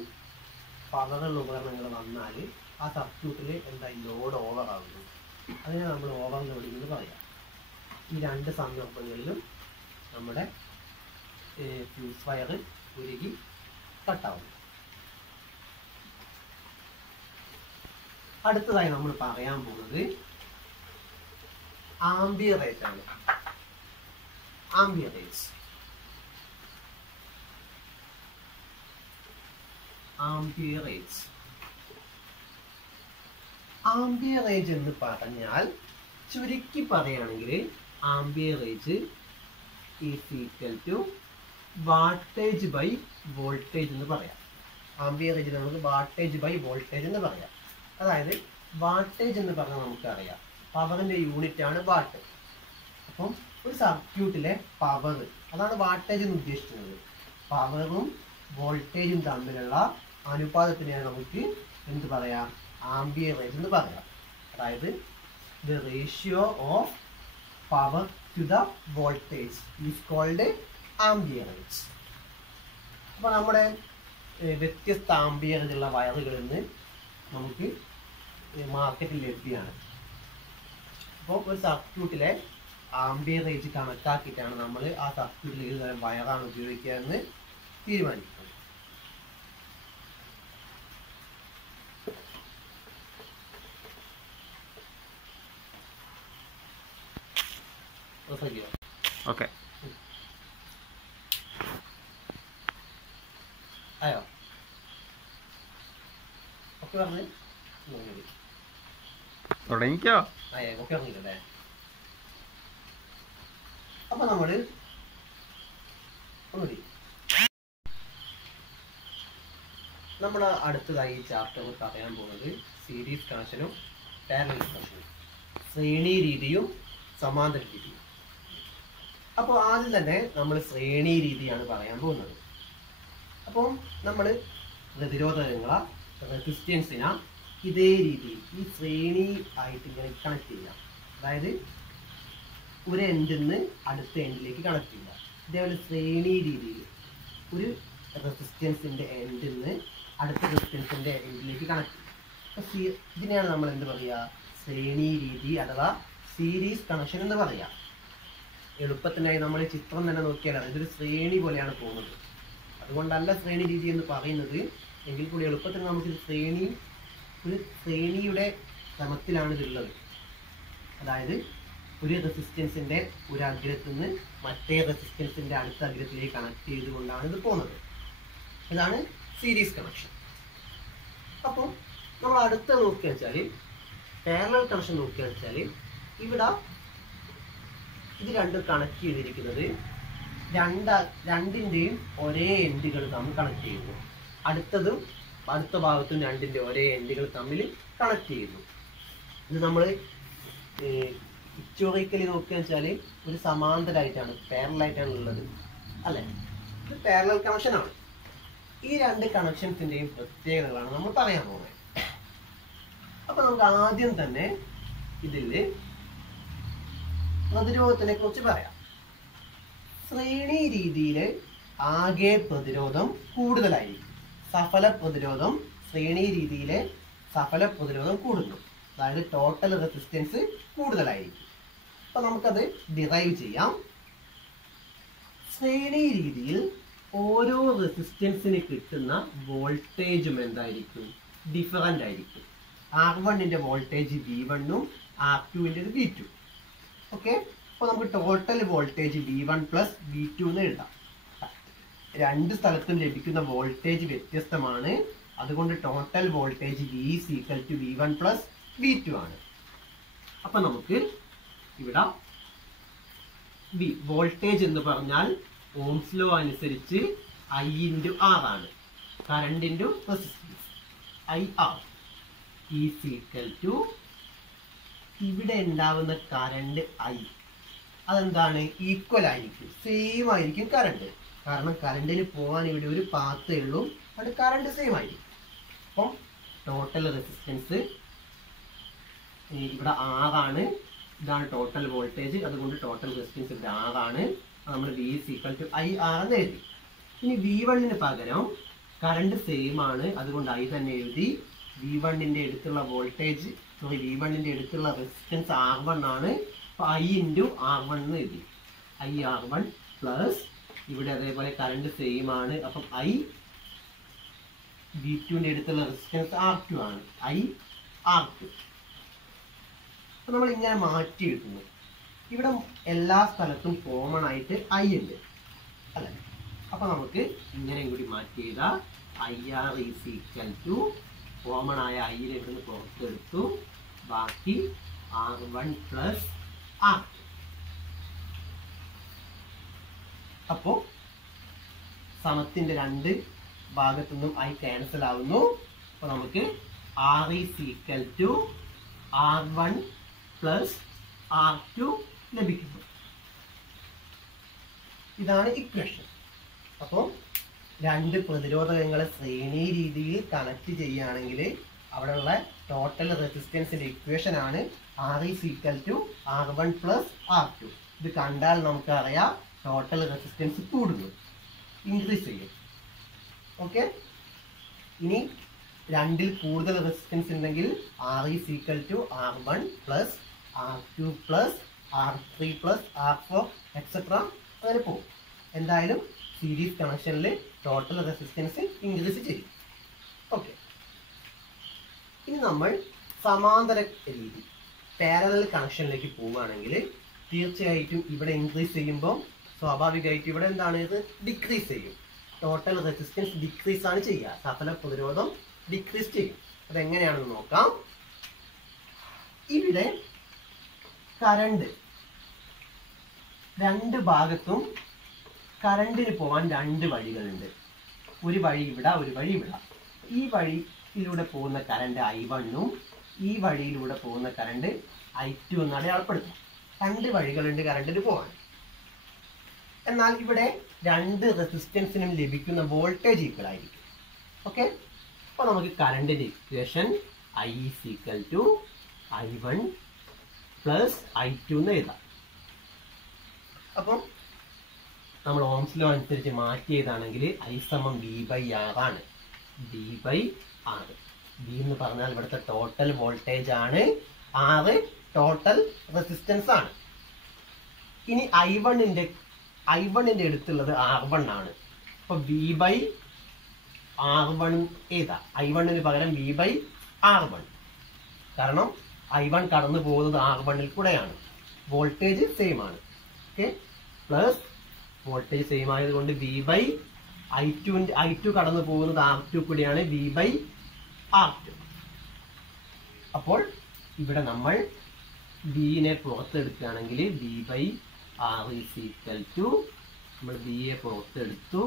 പവറുള്ള ഉപകരണങ്ങൾ വന്നാൽ ആ സർക്യൂട്ടിൽ എന്താ ലോഡ് ഓവർ ആകുന്നു. അതിനെ നമ്മൾ ഓവർലോഡിങ് എന്ന് പറയാം. ഈ രണ്ട് സന്ദർഭങ്ങളിലും നമ്മുടെ ഫ്യൂസ് വയർ ഉരുകി കട്ടാവുന്നു. അടുത്തതായി നമ്മൾ പറയാൻ പോകുന്നത് ആംബിയറേജ് ആണ്. ആംബിയറേജ് ആംബിയറേജ് എന്ന് പറഞ്ഞാൽ ചുരുക്കി പറയുകയാണെങ്കിൽ amperage is equal to wattage by voltage എന്ന് പറയാം. ആംബിയറേജ് നമുക്ക് വാട്ടേജ് ബൈ വോൾട്ടേജ് എന്ന് പറയാം. അതായത് വാട്ടേജ് എന്ന് പറഞ്ഞാൽ നമുക്കറിയാം പവറിന്റെ യൂണിറ്റ് ആണ് വാട്ട്. അപ്പം ഒരു സർക്യൂട്ടിലെ പവർ, അതാണ് വാട്ടേജ് എന്ന് ഉദ്ദേശിക്കുന്നത്. പവറും വോൾട്ടേജും തമ്മിലുള്ള അനുപാതത്തിനെയാണ് നമുക്ക് എന്ത് പറയാം, ആംബിയറേജ് എന്ന് പറയാം. അതായത് the ratio of power to the voltage is called amperage. അപ്പോൾ നമ്മുടെ വ്യത്യസ്ത ആംബിയറേജ് ഉള്ള വയറുകളിൽ നിന്ന് നമുക്ക് മാർക്കറ്റിൽ ലഭ്യമാണ്. അപ്പോൾ ഒരു സർക്യൂട്ടിലെ ആംബിയറേജ് കണക്കാക്കിയിട്ടാണ് നമ്മൾ ആ സർക്യൂട്ടിൽ ഏത് തരം വയറാണ് ഉപയോഗിക്കുക എന്ന് തീരുമാനിക്കുന്നത്. ഓക്കെ. അയോ ഓക്കെ പറഞ്ഞു തുടങ്ങിക്കോ. അയ്യോ ഓക്കെ പറഞ്ഞില്ലേ. അപ്പൊ നമ്മള് ഒന്നുകൂടി നമ്മൾ അടുത്തതായി ഈ ചാപ്റ്ററിൽ പറയാൻ പോകുന്നത് സീരീസ് കണക്ഷനും പാരലൽ കണക്ഷനും, ശ്രേണി രീതിയും സമാന്തര രീതിയും. അപ്പോൾ ആദ്യം തന്നെ നമ്മൾ ശ്രേണി രീതിയാണ് പറയാൻ പോകുന്നത്. അപ്പം നമ്മൾ പ്രതിരോധങ്ങളെ റെസിസ്റ്റൻസിനെ ഇതേ രീതിയിൽ ഈ ശ്രേണി ആയിട്ട് ഇങ്ങനെ കണക്ട് ചെയ്യാം. അതായത് ഒരു എൻഡിൽ നിന്ന് അടുത്ത എൻഡിലേക്ക് കണക്ട് ചെയ്യുക. ഇതേപോലെ ശ്രേണി രീതിയിൽ ഒരു റെസിസ്റ്റൻസിന്റെ എൻഡിൽ നിന്ന് അടുത്ത റെസിസ്റ്റൻസിന്റെ എൻഡിലേക്ക് കണക്ട് ചെയ്യും. ഇതിനെയാണ് നമ്മൾ എന്ത് പറയുക, ശ്രേണി രീതി അഥവാ സീരീസ് കണക്ഷൻ എന്ന് പറയാം. എളുപ്പത്തിനായി നമ്മൾ ചിത്രം തന്നെ നോക്കിയാൽ ഇതൊരു ശ്രേണി പോലെയാണ് പോകുന്നത്. അതുകൊണ്ടല്ല ശ്രേണി രീതി എന്ന് പറയുന്നത്, എങ്കിൽ കൂടി എളുപ്പത്തിൽ നമുക്ക് ഒരു ശ്രേണിയുടെ ക്രമത്തിലാണ് ഇതുള്ളത്. അതായത് ഒരു റെസിസ്റ്റൻസിന്റെ ഒരു അഗ്രത്തിൽ നിന്ന് മറ്റേ റെസിസ്റ്റൻസിന്റെ അടുത്ത അഗ്രത്തിലേക്ക് കണക്ട് ചെയ്തുകൊണ്ടാണ് ഇത് പോകുന്നത്. ഇതാണ് സീരീസ് കണക്ഷൻ. അപ്പോൾ നമ്മൾ അടുത്ത നോക്കുക വെച്ചാൽ പാരലൽ കണക്ഷൻ നോക്കുക വെച്ചാൽ ഇവിടെ ഇത് രണ്ടും കണക്ട് ചെയ്തിരിക്കുന്നത് രണ്ടിന്റെയും ഒരേ എൻഡുകൾ തമ്മിൽ കണക്ട് ചെയ്യുന്നു. അടുത്ത ഭാഗത്തും രണ്ടിന്റെ ഒരേ എൻഡുകൾ തമ്മിൽ കണക്ട് ചെയ്യുന്നു. ഇത് നമ്മൾ ഹിസ്റ്റോറിക്കലി നോക്കുക വെച്ചാൽ ഒരു സമാന്തരമായിട്ടാണ്, പാരലായിട്ടാണ് ഉള്ളത് അല്ലെ. ഇത് പാരലൽ കണക്ഷൻ ആണ്. ഈ രണ്ട് കണക്ഷൻസിന്റെയും പ്രത്യേകതകളാണ് നമ്മൾ പറയാൻ പോകുന്നത്. അപ്പൊ നമുക്ക് ആദ്യം തന്നെ ഇതില് പ്രതിരോധത്തിനെ കുറിച്ച് പറയാം. ശ്രേണി രീതിയില് ആകെ പ്രതിരോധം കൂടുതലായിരിക്കും. സഫല പ്രതിരോധം ശ്രേണി രീതിയിലെ സഫല പ്രതിരോധം കൂടുന്നു. അതായത് ടോട്ടൽ റെസിസ്റ്റൻസ് കൂടുതലായിരിക്കും. അപ്പൊ നമുക്കത് ഡിറൈവ് ചെയ്യാം. ശ്രേണി രീതിയിൽ ഓരോ റെസിസ്റ്റൻസിന് കിട്ടുന്ന വോൾട്ടേജും എന്തായിരിക്കും, ഡിഫറൻ്റ് ആയിരിക്കും. R1ന്റെ വോൾട്ടേജ് V1ഉം R2ന്റെ V2. ഓക്കെ. അപ്പോൾ നമുക്ക് total voltage V1 plus V2 എന്ന് എഴുതാം. രണ്ട് സ്ഥലത്തും ലഭിക്കുന്ന വോൾട്ടേജ് വ്യത്യസ്തമാണ്. അതുകൊണ്ട് total voltage V is equal to V1 plus V2 ആണ്. അപ്പൊ നമുക്ക് ഇവിടെ വോൾട്ടേജ് എന്ന് പറഞ്ഞാൽ ഓംസ് ലോ അനുസരിച്ച് I/R ആണ്. Current into resistance IR is equal to ഇവിടെ ഉണ്ടാവുന്ന കറണ്ട് I. അതെന്താണ്, ഈക്വൽ ആയിരിക്കും, സെയിം ആയിരിക്കും കറണ്ട്. കാരണം കറണ്ടിന് പോകാൻ ഇവിടെ ഒരു പാത്തേ ഉള്ളൂ, അത് കറണ്ട് സെയിം ആയിരിക്കും. അപ്പം ടോട്ടൽ റെസിസ്റ്റൻസ് ഇവിടെ ആറാണ്, ഇതാണ് ടോട്ടൽ വോൾട്ടേജ്, അതുകൊണ്ട് ടോട്ടൽ റെസിസ്റ്റൻസ് ഇവിടെ ആറാണ്. നമ്മൾ V = IR എന്ന് എഴുതി. ഇനി V1 പകരം കറണ്ട് സെയിം ആണ്, അതുകൊണ്ട് I തന്നെ എഴുതി. V1 അടുത്തുള്ള വോൾട്ടേജ് V1 അടുത്തുള്ള റെസിസ്റ്റൻസ് R1 ആണ്. അപ്പൊ I × R1 എന്ന് എഴുതി. IR1 പ്ലസ് ഇവിടെ അതേപോലെ കറണ്ട് സെയിം ആണ്, അപ്പം I V2 അടുത്തുള്ള റെസിസ്റ്റൻസ് R2 ആണ്. IR2. അപ്പൊ നമ്മൾ ഇങ്ങനെ മാറ്റി എഴുതുന്നു. ഇവിടെ എല്ലാ സ്ഥലത്തും കോമൺ ആയിട്ട് I ഉണ്ട് അല്ലെ? അപ്പൊ നമുക്ക് ഇങ്ങനെയും കൂടി മാറ്റി ചെയ്താൽ IR = കോമൺ ആയ I ഇവിടുന്ന് പുറത്തെടുത്തു, ബാക്കി R1 + R2. അപ്പോ സമത്തിന്റെ രണ്ട് ഭാഗത്തുനിന്നും I ക്യാൻസൽ ആവുന്നു. അപ്പൊ നമുക്ക് R = R1 + R2 ലഭിക്കുന്നു. ഇതാണ് ഇക്വേഷൻ. അപ്പോൾ രണ്ട് പ്രതിരോധകങ്ങളെ ശ്രേണി രീതിയിൽ കണക്ട് ചെയ്യുകയാണെങ്കിൽ അവിടെയുള്ള ടോട്ടൽ റെസിസ്റ്റൻസിന്റെ ഇക്വേഷൻ ആണ് R = R1 + R2. ഇത് കണ്ടാൽ നമുക്കറിയാം ടോട്ടൽ റെസിസ്റ്റൻസ് കൂടുന്നു, ഇൻക്രീസ് ചെയ്യും. ഓക്കെ, ഇനി രണ്ടിൽ കൂടുതൽ റെസിസ്റ്റൻസ് ഉണ്ടെങ്കിൽ R = R1 + R2 + R3 + R4 etcetera അങ്ങനെ പോകും. എന്തായാലും സീരീസ് കണക്ഷനിൽ ടോട്ടൽ റെസിസ്റ്റൻസ് ഇൻക്രീസ് ചെയ്യും. ഓക്കെ, ഇനി നമ്മൾ സമാന്തര രീതി പാരലൽ കണക്ഷനിലേക്ക് പോവുകയാണെങ്കിൽ തീർച്ചയായിട്ടും ഇവിടെ ഇൻക്രീസ് ചെയ്യുമ്പോൾ സ്വാഭാവികമായിട്ട് ഇവിടെ എന്താണ്, ഇത് ഡിക്രീസ് ചെയ്യും. ടോട്ടൽ റെസിസ്റ്റൻസ് ഡിക്രീസ് ആണ് ചെയ്യുക, സഫല പ്രതിരോധം ഡിക്രീസ് ചെയ്യും. അതെങ്ങനെയാണെന്ന് നോക്കാം. ഇവിടെ കറണ്ട് രണ്ട് ഭാഗത്തും കറണ്ടിന് പോകാൻ രണ്ട് വഴികളുണ്ട്. ഒരു വഴി ഇവിടെ, ഒരു വഴി ഇവിടെ. ഈ വഴിയിലൂടെ പോകുന്ന കറണ്ട് I1 ഈ വഴിയിലൂടെ പോകുന്ന കറണ്ട് I2 എന്ന് അടയാളപ്പെടുത്തും. രണ്ട് വഴികളുണ്ട് കറണ്ടിന് പോകാൻ. എന്നാൽ ഇവിടെ രണ്ട് റെസിസ്റ്റൻസിനും ലഭിക്കുന്ന വോൾട്ടേജ് ഈക്വൽ ആയിരിക്കും. ഓക്കെ, അപ്പൊ നമുക്ക് കറണ്ടിന്റെ ഇക്വേഷൻ I = I1 + I2 എന്ന് എഴുതാം. അപ്പം നമ്മൾ ഓംസ് ലോ അനുസരിച്ച് മാറ്റി ചെയ്താണെങ്കിൽ I = V/R ആണ്. V/R. V എന്ന് പറഞ്ഞാൽ ഇവിടുത്തെ ടോട്ടൽ വോൾട്ടേജ് ആണ്, R ടോട്ടൽ റെസിസ്റ്റൻസ് ആണ്. ഇനി I1 അടുത്തുള്ളത് R1 ആണ്. അപ്പൊ V/R1 ഏതാ? I1 പകരം V/R1. കാരണം I1 കടന്നു പോകുന്നത് R1 കൂടെയാണ്, വോൾട്ടേജ് സെയിം ആണ്. ഓക്കെ, പ്ലസ് വോൾട്ടേജ് സെയിം ആയതുകൊണ്ട് I2 കടന്നു പോകുന്നത് R2 കൂടിയാണ്, V/R2. അപ്പോൾ ഇവിടെ നമ്മൾ V നെ പുറത്തെടുക്കുകയാണെങ്കിൽ V/R = നമ്മൾ V യെ പുറത്തെടുത്തു.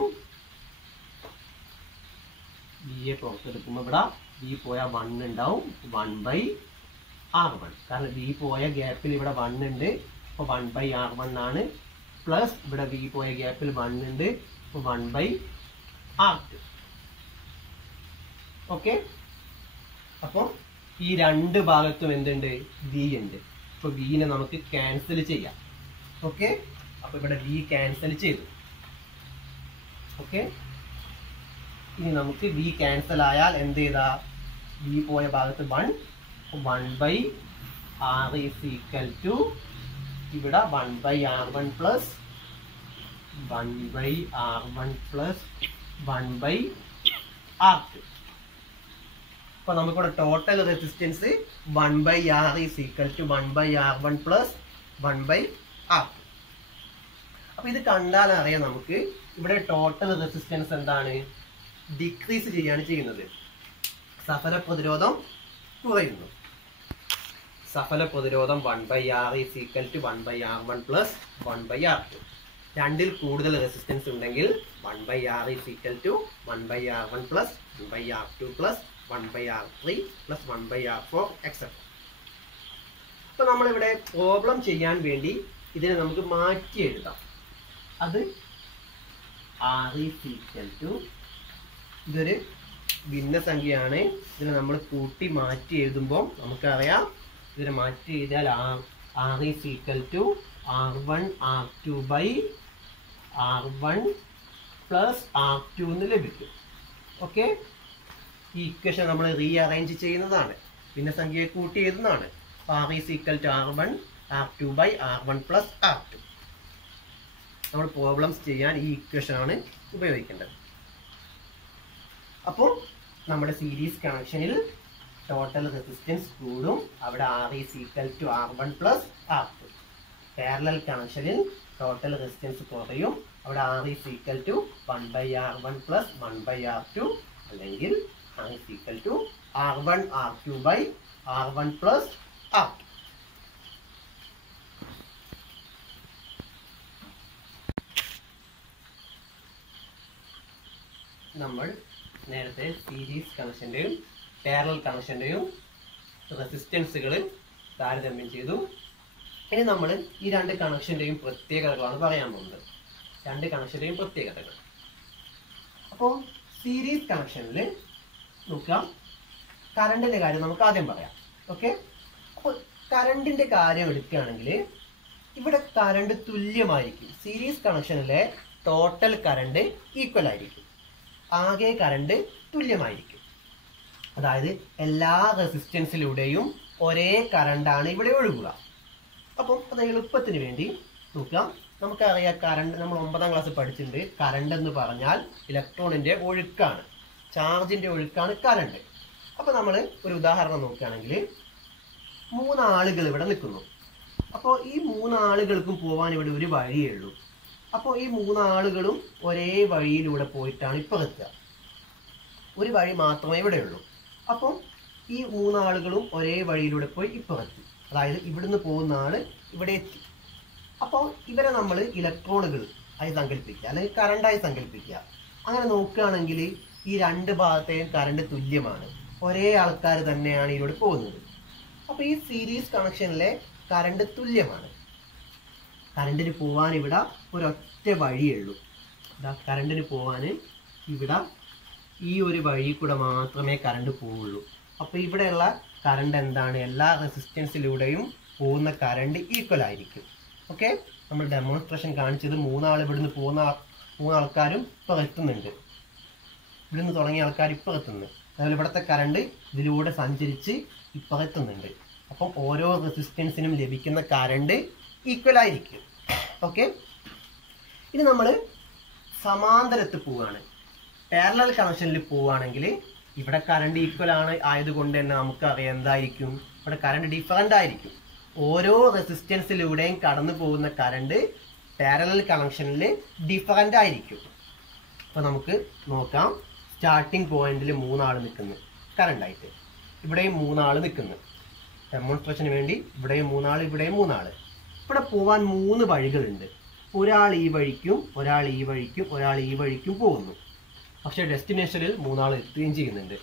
V യെ പുറത്തെടുക്കുമ്പോൾ ഇവിടെ V പോയാൽ 1 ഉണ്ടാവും, 1/R1. കാരണം V പോയ ഗ്യാപ്പിൽ ഇവിടെ 1 ഉണ്ട്, അപ്പൊ 1/R1 ആണ്. പ്ലസ് ഇവിടെ V പോയ ഗ്യാപ്പിൽ 1 ഉണ്ട്, അപ്പൊ 1/R2. ഓക്കെ, അപ്പൊ ഈ രണ്ട് ഭാഗത്തും എന്തുണ്ട്, V ഉണ്ട്. അപ്പൊ V നെ നമുക്ക് ക്യാൻസൽ ചെയ്യാം. ഓക്കെ, അപ്പൊ ഇവിടെ V ക്യാൻസൽ ചെയ്തു. ഓക്കെ, ഇനി നമുക്ക് V ക്യാൻസൽ ആയാൽ എന്ത് ചെയ്താ, V പോയ ഭാഗത്ത് 1, 1/R = ഇവിടെ 1/R1 + 1/R1 + 1/R2. അപ്പൊ നമുക്കിവിടെ total resistance 1/R = 1/R1 + 1/R2. അപ്പൊ ഇത് കണ്ടാൽ അറിയാം നമുക്ക് ഇവിടെ ടോട്ടൽ റെസിസ്റ്റൻസ് എന്താണ്, ഡിക്രീസ് ചെയ്യാണ് ചെയ്യുന്നത്. സഫല പ്രതിരോധം കുറയുന്നു. സഫല പ്രതിരോധം 1/R = 1/R1 + 1/R2. രണ്ടിൽ കൂടുതൽ റെസിസ്റ്റൻസ് ഉണ്ടെങ്കിൽ 1/R = 1/R1 + 1/R2 + 1/R3 + 1/R4 etcetera. അപ്പൊ നമ്മളിവിടെ പ്രോബ്ലം ചെയ്യാൻ വേണ്ടി ഇതിനെ നമുക്ക് മാറ്റി എഴുതാം. അത് R is equal to, ഇതൊരു ഭിന്നസംഖ്യയാണ്. ഇതിനെ നമ്മൾ കൂട്ടി മാറ്റി എഴുതുമ്പോൾ നമുക്കറിയാം, ഇതിനെ മാറ്റി എഴുതിയാൽ R is equal to R1 R2 by R1 plus R2 എന്ന് ലഭിക്കും. ഓക്കെ, ഈ ഇക്വേഷൻ നമ്മൾ റീഅറേഞ്ച് ചെയ്യുന്നതാണ്, ഭിന്നസംഖ്യയെ കൂട്ടി എഴുതുന്നതാണ്. R is equal to R1 R2 by R1 plus R2. നമ്മൾ പ്രോബ്ലംസ് ചെയ്യാൻ ഈ ഇക്വേഷൻ ആണ് ഉപയോഗിക്കേണ്ടത്. അപ്പോൾ നമ്മുടെ സീരീസ് കണക്ഷനിൽ ടോട്ടൽ റെസിസ്റ്റൻസ് കൂടും, അവിടെ R is equal to R1 plus R2. Parallel കണക്ഷനിൽ ടോട്ടൽ റെസിസ്റ്റൻസ് കുറയും, അവിടെ R is equal to 1 by R1 plus 1 by R2, അല്ലെങ്കിൽ R is equal to R1 R2 by R1 plus R2. നമ്മൾ നേരത്തെ series കണക്ഷൻ്റെയും parallel കണക്ഷൻ്റെയും റെസിസ്റ്റൻസുകൾ താരതമ്യം ചെയ്തു. ഇനി നമ്മൾ ഈ രണ്ട് കണക്ഷൻ്റെയും പ്രത്യേകതകളാണ് പറയാൻ പോകുന്നത്, രണ്ട് കണക്ഷൻ്റെയും പ്രത്യേകതകൾ. അപ്പോൾ സീരീസ് കണക്ഷനിൽ നോക്കാം, കറണ്ടിൻ്റെ കാര്യം നമുക്ക് ആദ്യം പറയാം. ഓക്കെ, അപ്പോൾ കറണ്ടിൻ്റെ കാര്യം എടുക്കുകയാണെങ്കിൽ ഇവിടെ കറണ്ട് തുല്യമായിരിക്കും. സീരീസ് കണക്ഷനിലെ ടോട്ടൽ കറണ്ട് ഈക്വൽ ആയിരിക്കും, ആകെ കറണ്ട് തുല്യമായിരിക്കും. അതായത് എല്ലാ റെസിസ്റ്റൻസിലൂടെയും ഒരേ കറണ്ടാണ് ഇവിടെ ഒഴുകുക. അപ്പം അത് എളുപ്പത്തിന് വേണ്ടി നോക്കാം. നമുക്കറിയാം കറണ്ട്, നമ്മൾ 9ാം ക്ലാസ് പഠിച്ചിട്ടുണ്ട്, കറണ്ട് എന്ന് പറഞ്ഞാൽ ഇലക്ട്രോണിന്റെ ഒഴുക്കാണ്, ചാർജിന്റെ ഒഴുക്കാണ് കറണ്ട്. അപ്പോൾ നമ്മൾ ഒരു ഉദാഹരണം നോക്കുകയാണെങ്കിൽ 3 ആളുകൾ ഇവിടെ നിൽക്കുന്നു. അപ്പോൾ ഈ 3 ആളുകൾക്കും പോകാൻ ഇവിടെ ഒരു വഴിയേ ഉള്ളൂ. അപ്പോൾ ഈ 3 ആളുകളും ഒരേ വഴിയിലൂടെ പോയിട്ടാണ് ഇപ്പോൾ എത്തുക, ഒരു വഴി മാത്രമേ ഇവിടെ ഉള്ളൂ. അപ്പം ഈ 3 ആളുകളും ഒരേ വഴിയിലൂടെ പോയി ഇപ്പോൾ എത്തി, അതായത് ഇവിടുന്ന് പോകുന്ന ആള് ഇവിടെ എത്തി. അപ്പോൾ ഇവരെ നമ്മൾ ഇലക്ട്രോണുകൾ ആയി സങ്കല്പിക്കുക, അല്ലെങ്കിൽ കറണ്ടായി സങ്കല്പിക്കുക. അങ്ങനെ നോക്കുകയാണെങ്കിൽ ഈ രണ്ട് ഭാഗത്തെയും കറണ്ട് തുല്യമാണ്, ഒരേ ആൾക്കാർ തന്നെയാണ് ഇതിലൂടെ പോകുന്നത്. അപ്പോൾ ഈ സീരീസ് കണക്ഷനിലെ കറണ്ട് തുല്യമാണ്. കറണ്ടിന് പോവാൻ ഇവിടെ ഒരൊറ്റ വഴിയേ ഉള്ളൂ. കറണ്ടിന് പോവാൻ ഇവിടെ ഈ ഒരു വഴി കൂടെ മാത്രമേ കറണ്ട് പോവുള്ളൂ. അപ്പോൾ ഇവിടെയുള്ള കറണ്ട് എന്താണ്, എല്ലാ റെസിസ്റ്റൻസിലൂടെയും പോകുന്ന കറണ്ട് ഈക്വൽ ആയിരിക്കും. ഓക്കെ, നമ്മൾ ഡെമോൺസ്ട്രേഷൻ കാണിച്ചത് 3 ആൾ ഇവിടുന്ന് പോകുന്ന 3 ആൾക്കാരും ഇപ്പോൾ എത്തുന്നുണ്ട്, ഇവിടുന്ന് തുടങ്ങിയ ആൾക്കാർ ഇപ്പോൾ എത്തുന്നു. അതുപോലെ ഇവിടുത്തെ കറണ്ട് ഇതിലൂടെ സഞ്ചരിച്ച് ഇപ്പോൾ എത്തുന്നുണ്ട്. അപ്പം ഓരോ റെസിസ്റ്റൻസിനും ലഭിക്കുന്ന കറണ്ട് ഈക്വൽ ആയിരിക്കും. ഓക്കെ, ഇനി നമ്മൾ സമാന്തരത്തിൽ പോവുകയാണ്. പാരലൽ കണക്ഷനിൽ പോവുകയാണെങ്കിൽ ഇവിടെ കറണ്ട് ഈക്വൽ ആണ് ആയതുകൊണ്ട് തന്നെ നമുക്കറിയാം എന്തായിരിക്കും, ഇവിടെ കറണ്ട് ഡിഫറൻ്റ് ആയിരിക്കും. ഓരോ റെസിസ്റ്റൻസിലൂടെയും കടന്നു പോകുന്ന കറണ്ട് പാരലൽ കണക്ഷനിൽ ഡിഫറൻ്റ് ആയിരിക്കും. അപ്പോൾ നമുക്ക് നോക്കാം, സ്റ്റാർട്ടിംഗ് പോയിന്റിൽ 3 ആൾ നിൽക്കുന്നു കറണ്ടായിട്ട്, ഇവിടെയും 3 ആൾ നിൽക്കുന്നു. ഡെമോൺസ്ട്രേഷന് വേണ്ടി ഇവിടെയും 3 ആൾ, ഇവിടെയും 3 ആൾ. ഇവിടെ പോകാൻ 3 വഴികളുണ്ട്. ഒരാൾ ഈ വഴിക്കും, ഒരാൾ ഈ വഴിക്കും, ഒരാൾ ഈ വഴിക്കും പോകുന്നു. പക്ഷെ ഡെസ്റ്റിനേഷനിൽ 3 ആൾ എത്തുകയും ചെയ്യുന്നുണ്ട്.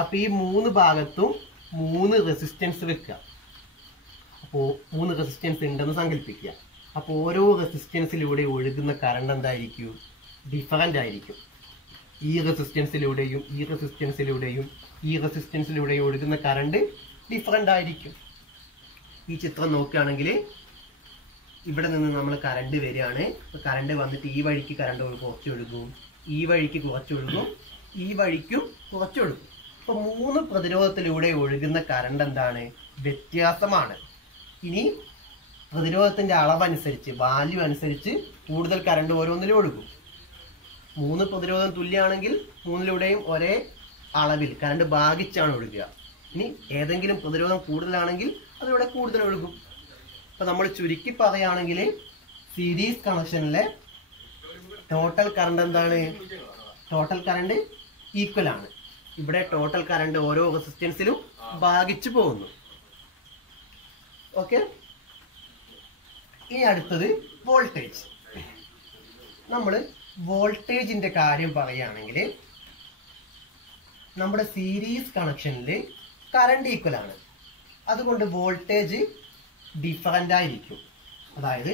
അപ്പോൾ ഈ 3 ഭാഗത്തും 3 റെസിസ്റ്റൻസ് വെക്കുക. അപ്പോൾ 3 റെസിസ്റ്റൻസ് ഉണ്ടെന്ന് സങ്കല്പിക്കുക. അപ്പോൾ ഓരോ റെസിസ്റ്റൻസിലൂടെ ഒഴുകുന്ന കറണ്ട് എന്തായിരിക്കും, ഡിഫറൻ്റ് ആയിരിക്കും. ഈ റെസിസ്റ്റൻസിലൂടെയും ഈ റെസിസ്റ്റൻസിലൂടെയും ഈ റെസിസ്റ്റൻസിലൂടെയും ഒഴുകുന്ന കറണ്ട് ഡിഫറൻ്റ് ആയിരിക്കും. ഈ ചിത്രം നോക്കുകയാണെങ്കിൽ ഇവിടെ നിന്ന് നമ്മൾ കറണ്ട് വരികയാണ്. കറണ്ട് വന്നിട്ട് ഈ വഴിക്ക് കറണ്ട് കുറച്ചൊഴുകും, ഈ വഴിക്ക് കുറച്ചൊഴുകും, ഈ വഴിക്കും കുറച്ചൊഴുകും. അപ്പോൾ 3 പ്രതിരോധത്തിലൂടെ ഒഴുകുന്ന കറണ്ട് എന്താണ്, വ്യത്യാസമാണ്. ഇനി പ്രതിരോധത്തിന്റെ അളവനുസരിച്ച്, വാല്യൂ അനുസരിച്ച് കൂടുതൽ കറണ്ട് ഓരോന്നിലും ഒഴുകും. 3 പ്രതിരോധം തുല്യമാണെങ്കിൽ 3ലൂടെയും ഒരേ അളവിൽ കറണ്ട് ഭാഗിച്ചാണ് ഒഴുകുക. ഇനി ഏതെങ്കിലും പ്രതിരോധം കൂടുതലാണെങ്കിൽ അതിലൂടെ കൂടുതൽ ഒഴുകും. അപ്പൊ നമ്മൾ ചുരുക്കി പറയുകയാണെങ്കിൽ സീരീസ് കണക്ഷനിലെ ടോട്ടൽ കറണ്ട് എന്താണ്, ടോട്ടൽ കറണ്ട് ഈക്വൽ ആണ്. ഇവിടെ ടോട്ടൽ കറണ്ട് ഓരോ റെസിസ്റ്റൻസിലും ഭാഗിച്ചു പോകുന്നു. ഓക്കെ, ഇനി അടുത്തത് വോൾട്ടേജ്. നമ്മൾ വോൾട്ടേജിന്റെ കാര്യം പറയുകയാണെങ്കിൽ നമ്മുടെ സീരീസ് കണക്ഷനിൽ കറണ്ട് ഈക്വൽ ആണ്, അതുകൊണ്ട് വോൾട്ടേജ് ഡിഫറൻ്റ് ആയിരിക്കും. അതായത്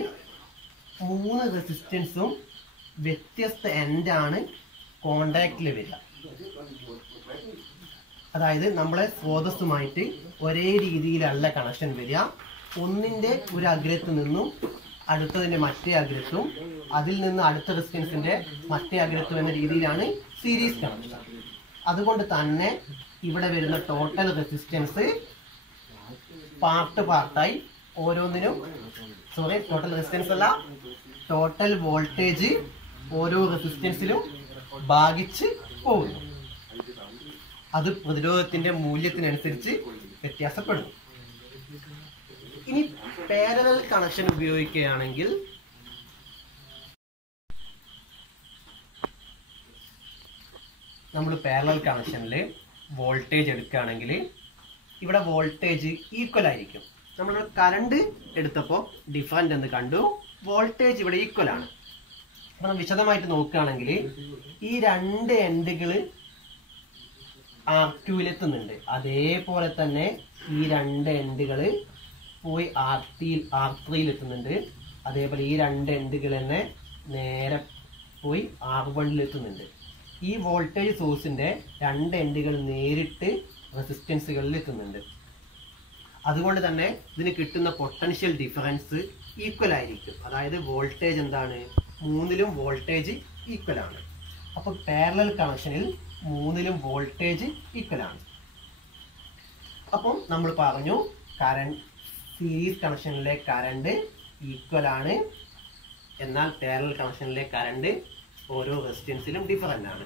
3 റെസിസ്റ്റൻസും വ്യത്യസ്ത എൻഡാണ് കോണ്ടാക്റ്റിൽ വരിക. അതായത് നമ്മളെ സ്രോതസ്സുമായിട്ട് ഒരേ രീതിയിലല്ല കണക്ഷൻ വരിക. ഒന്നിന്റെ ഒരു അഗ്രത്ത് നിന്നും അടുത്തതിന്റെ മറ്റേ അഗ്രത്തും അതിൽ നിന്ന് അടുത്ത റെസിസ്റ്റൻസിന്റെ മറ്റേ അഗ്രത്തും എന്ന രീതിയിലാണ് സീരീസ് കണക്ഷൻ. അതുകൊണ്ട് തന്നെ ഇവിടെ വരുന്ന ടോട്ടൽ റെസിസ്റ്റൻസ് പാർട്ടായി ഓരോന്നിനും ടോട്ടൽ റെസിസ്റ്റൻസ് അല്ല, ടോട്ടൽ വോൾട്ടേജ് ഓരോ റെസിസ്റ്റൻസിലും ഭാഗിച്ച് പോകുന്നു. അത് പ്രതിരോധത്തിന്റെ മൂല്യത്തിനനുസരിച്ച് വ്യത്യാസപ്പെടുന്നു. ഇനി പാരലൽ കണക്ഷൻ ഉപയോഗിക്കുകയാണെങ്കിൽ നമ്മൾ പാരലൽ കണക്ഷനിൽ വോൾട്ടേജ് എടുക്കുകയാണെങ്കിൽ ഇവിടെ വോൾട്ടേജ് ഈക്വൽ ആയിരിക്കും. നമ്മൾ കറണ്ട് എടുത്തപ്പോൾ ഡിഫറൻറ്റ് എന്ന് കണ്ടു, വോൾട്ടേജ് ഇവിടെ ഈക്വൽ ആണ്. അപ്പം വിശദമായിട്ട് നോക്കുകയാണെങ്കിൽ ഈ രണ്ട് എൻഡുകൾ R2 എത്തുന്നുണ്ട്. അതേപോലെ തന്നെ ഈ രണ്ട് എൻഡുകൾ പോയി R3 എത്തുന്നുണ്ട്. അതേപോലെ ഈ രണ്ട് എൻഡുകൾ തന്നെ നേരെ പോയി R1 എത്തുന്നുണ്ട്. ഈ വോൾട്ടേജ് സോഴ്സിന്റെ രണ്ട് എൻഡുകൾ നേരിട്ട് റെസിസ്റ്റൻസുകളിൽ എത്തുന്നുണ്ട്. അതുകൊണ്ട് തന്നെ ഇതിന് കിട്ടുന്ന പൊട്ടൻഷ്യൽ ഡിഫറൻസ് ഈക്വൽ ആയിരിക്കും. അതായത് വോൾട്ടേജ് എന്താണ്, മൂന്നിലും വോൾട്ടേജ് ഈക്വൽ ആണ്. അപ്പോൾ പാരലൽ കണക്ഷനിൽ മൂന്നിലും വോൾട്ടേജ് ഈക്വൽ ആണ്. അപ്പം നമ്മൾ പറഞ്ഞു കറണ്ട് സീരീസ് കണക്ഷനിലെ കറണ്ട് ഈക്വൽ ആണ്, എന്നാൽ പാരലൽ കണക്ഷനിലെ കറണ്ട് ഓരോ റെസിസ്റ്റൻസിലും ഡിഫറൻ്റ് ആണ്.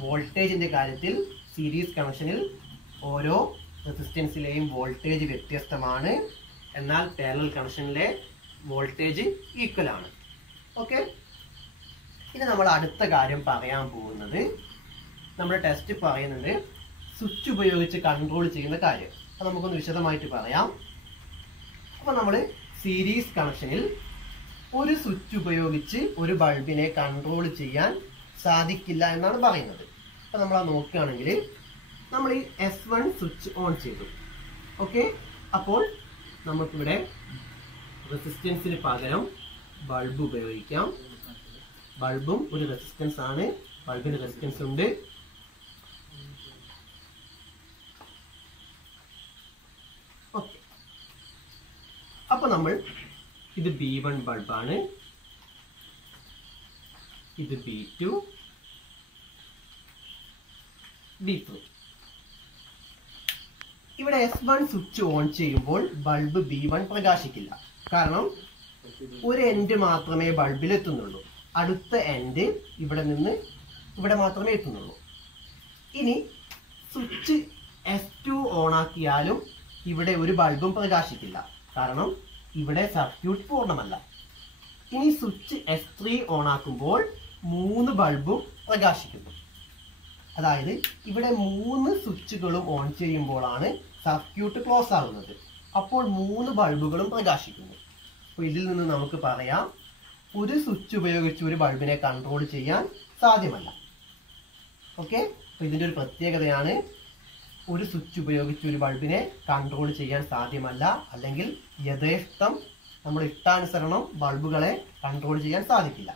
വോൾട്ടേജിന്റെ കാര്യത്തിൽ സീരീസ് കണക്ഷനിൽ ഓരോ റെസിസ്റ്റൻസിലെയും വോൾട്ടേജ് വ്യത്യസ്തമാണ്, എന്നാൽ പാരലൽ കണക്ഷനിലെ വോൾട്ടേജ് ഈക്വൽ ആണ്. ഓക്കെ, ഇനി നമ്മൾ അടുത്ത കാര്യം പറയാൻ പോകുന്നത്, നമ്മുടെ ടെസ്റ്റ് പറയുന്നുണ്ട് സ്വിച്ച് ഉപയോഗിച്ച് കൺട്രോൾ ചെയ്യുന്ന കാര്യം. അത് നമുക്കൊന്ന് വിശദമായിട്ട് പറയാം. അപ്പോൾ നമ്മൾ സീരീസ് കണക്ഷനിൽ ഒരു സ്വിച്ച് ഉപയോഗിച്ച് ഒരു ബൾബിനെ കൺട്രോൾ ചെയ്യാൻ സാധിക്കില്ല എന്നാണ് പറയുന്നത്. അപ്പോൾ നമ്മൾ നോക്കുകയാണെങ്കിൽ നമ്മൾ ഈ S1 സ്വിച്ച് ഓൺ ചെയ്തു. ഓക്കെ, അപ്പോൾ നമുക്കിവിടെ റെസിസ്റ്റൻസിന് പകരം ബൾബ് ഉപയോഗിക്കാം. ബൾബും ഒരു റെസിസ്റ്റൻസ് ആണ്, ബൾബിന് റെസിസ്റ്റൻസ് ഉണ്ട്. ഓക്കെ, അപ്പൊ നമ്മൾ ഇത് B1 ബൾബാണ്, ഇത് B2, B3. ഇവിടെ S1 സ്വിച്ച് ഓൺ ചെയ്യുമ്പോൾ ബൾബ് B1 പ്രകാശിക്കില്ല. കാരണം ഒരു എൻഡ് മാത്രമേ ബൾബിൽ എത്തുന്നുള്ളൂ, അടുത്ത എൻഡ് ഇവിടെ നിന്ന് ഇവിടെ മാത്രമേ എത്തുന്നുള്ളൂ. ഇനി സ്വിച്ച് S2 ഓൺ ആക്കിയാലും ഇവിടെ ഒരു ബൾബും പ്രകാശിക്കില്ല, കാരണം ഇവിടെ സർക്യൂട്ട് പൂർണ്ണമല്ല. ഇനി സ്വിച്ച് S3 ഓൺ ആക്കുമ്പോൾ 3 ബൾബും പ്രകാശിക്കുന്നു. അതായത് ഇവിടെ 3 സ്വിച്ചുകളും ഓൺ ചെയ്യുമ്പോഴാണ് സർക്യൂട്ട് ക്ലോസ് ആകുന്നത്. അപ്പോൾ 3 ബൾബുകളും പ്രകാശിക്കുന്നു. അപ്പോൾ ഇതിൽ നിന്ന് നമുക്ക് പറയാം ഒരു സ്വിച്ച് ഉപയോഗിച്ച് ഒരു ബൾബിനെ കൺട്രോൾ ചെയ്യാൻ സാധ്യമല്ല. ഓക്കെ, അപ്പോൾ ഇതിൻ്റെ ഒരു പ്രത്യേകതയാണ് ഒരു സ്വിച്ച് ഉപയോഗിച്ച് ഒരു ബൾബിനെ കൺട്രോൾ ചെയ്യാൻ സാധ്യമല്ല, അല്ലെങ്കിൽ യഥേഷ്ടം നമ്മുടെ ഇഷ്ടാനുസരണം ബൾബുകളെ കൺട്രോൾ ചെയ്യാൻ സാധിക്കില്ല.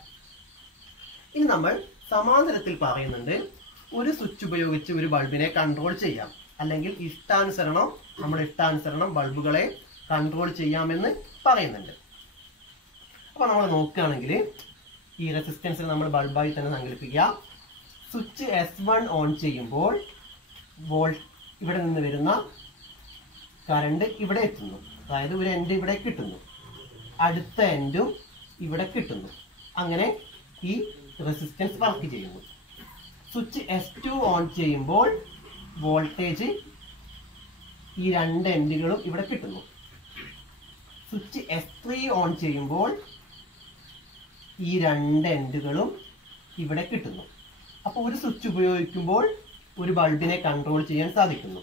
ഇനി നമ്മൾ സമാന്തരത്തിൽ പറയുന്നുണ്ട് ഒരു സ്വിച്ച് ഉപയോഗിച്ച് ഒരു ബൾബിനെ കൺട്രോൾ ചെയ്യാം, അല്ലെങ്കിൽ നമ്മുടെ ഇഷ്ടാനുസരണം ബൾബുകളെ കൺട്രോൾ ചെയ്യാമെന്ന് പറയുന്നുണ്ട്. അപ്പോൾ നമ്മൾ നോക്കുകയാണെങ്കിൽ ഈ റെസിസ്റ്റൻസിൽ നമ്മൾ ബൾബായി തന്നെ സങ്കല്പിക്കുക. സ്വിച്ച് S1 ഓൺ ചെയ്യുമ്പോൾ ഇവിടെ നിന്ന് വരുന്ന കറണ്ട് ഇവിടെ എത്തുന്നു. അതായത് ഒരു എൻഡ് ഇവിടെ കിട്ടുന്നു, അടുത്ത എൻഡും ഇവിടെ കിട്ടുന്നു. അങ്ങനെ ഈ റെസിസ്റ്റൻസ് വർക്ക് ചെയ്യുന്നു. സ്വിച്ച് S2 ഓൺ ചെയ്യുമ്പോൾ വോൾട്ടേജ് ഈ രണ്ട് എൻഡുകളും ഇവിടെ കിട്ടുന്നു. സ്വിച്ച് S3 ഓൺ ചെയ്യുമ്പോൾ ഈ രണ്ട് എൻഡുകളും ഇവിടെ കിട്ടുന്നു. അപ്പോൾ ഒരു സ്വിച്ച് ഉപയോഗിക്കുമ്പോൾ ഒരു ബൾബിനെ കൺട്രോൾ ചെയ്യാൻ സാധിക്കുന്നു.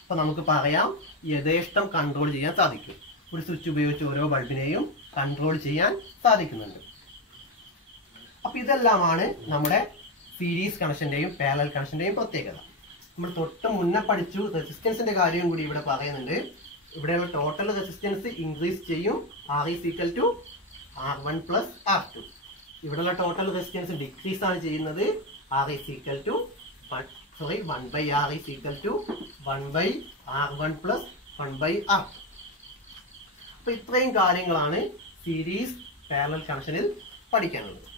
അപ്പോൾ നമുക്ക് പറയാം യഥേഷ്ടം കൺട്രോൾ ചെയ്യാൻ സാധിക്കും. ഒരു സ്വിച്ച് ഉപയോഗിച്ച് ഓരോ ബൾബിനെയും കൺട്രോൾ ചെയ്യാൻ സാധിക്കുന്നുണ്ട്. അപ്പോൾ ഇതെല്ലാമാണ് നമ്മുടെ സീരീസ് കണക്ഷന്റെയും പാരലൽ കണക്ഷന്റെയും പ്രത്യേകത. നമ്മൾ തൊട്ട് മുന്നേ പഠിച്ചു റെസിസ്റ്റൻസിന്റെ കാര്യം കൂടി ഇവിടെ പറയുന്നുണ്ട്. ഇവിടെയുള്ള ടോട്ടൽ റെസിസ്റ്റൻസ് ഇൻക്രീസ് ചെയ്യും, R = R1 + R2. ഇവിടെയുള്ള ടോട്ടൽ റെസിസ്റ്റൻസ് ഡിക്രീസ് ആണ് ചെയ്യുന്നത്. R is equal to 1 by R is equal to 1 by R1 plus 1 by R. അപ്പൊ ഇത്രയും കാര്യങ്ങളാണ് സീരീസ് പാരലൽ കണക്ഷനിൽ പഠിക്കാനുള്ളത്.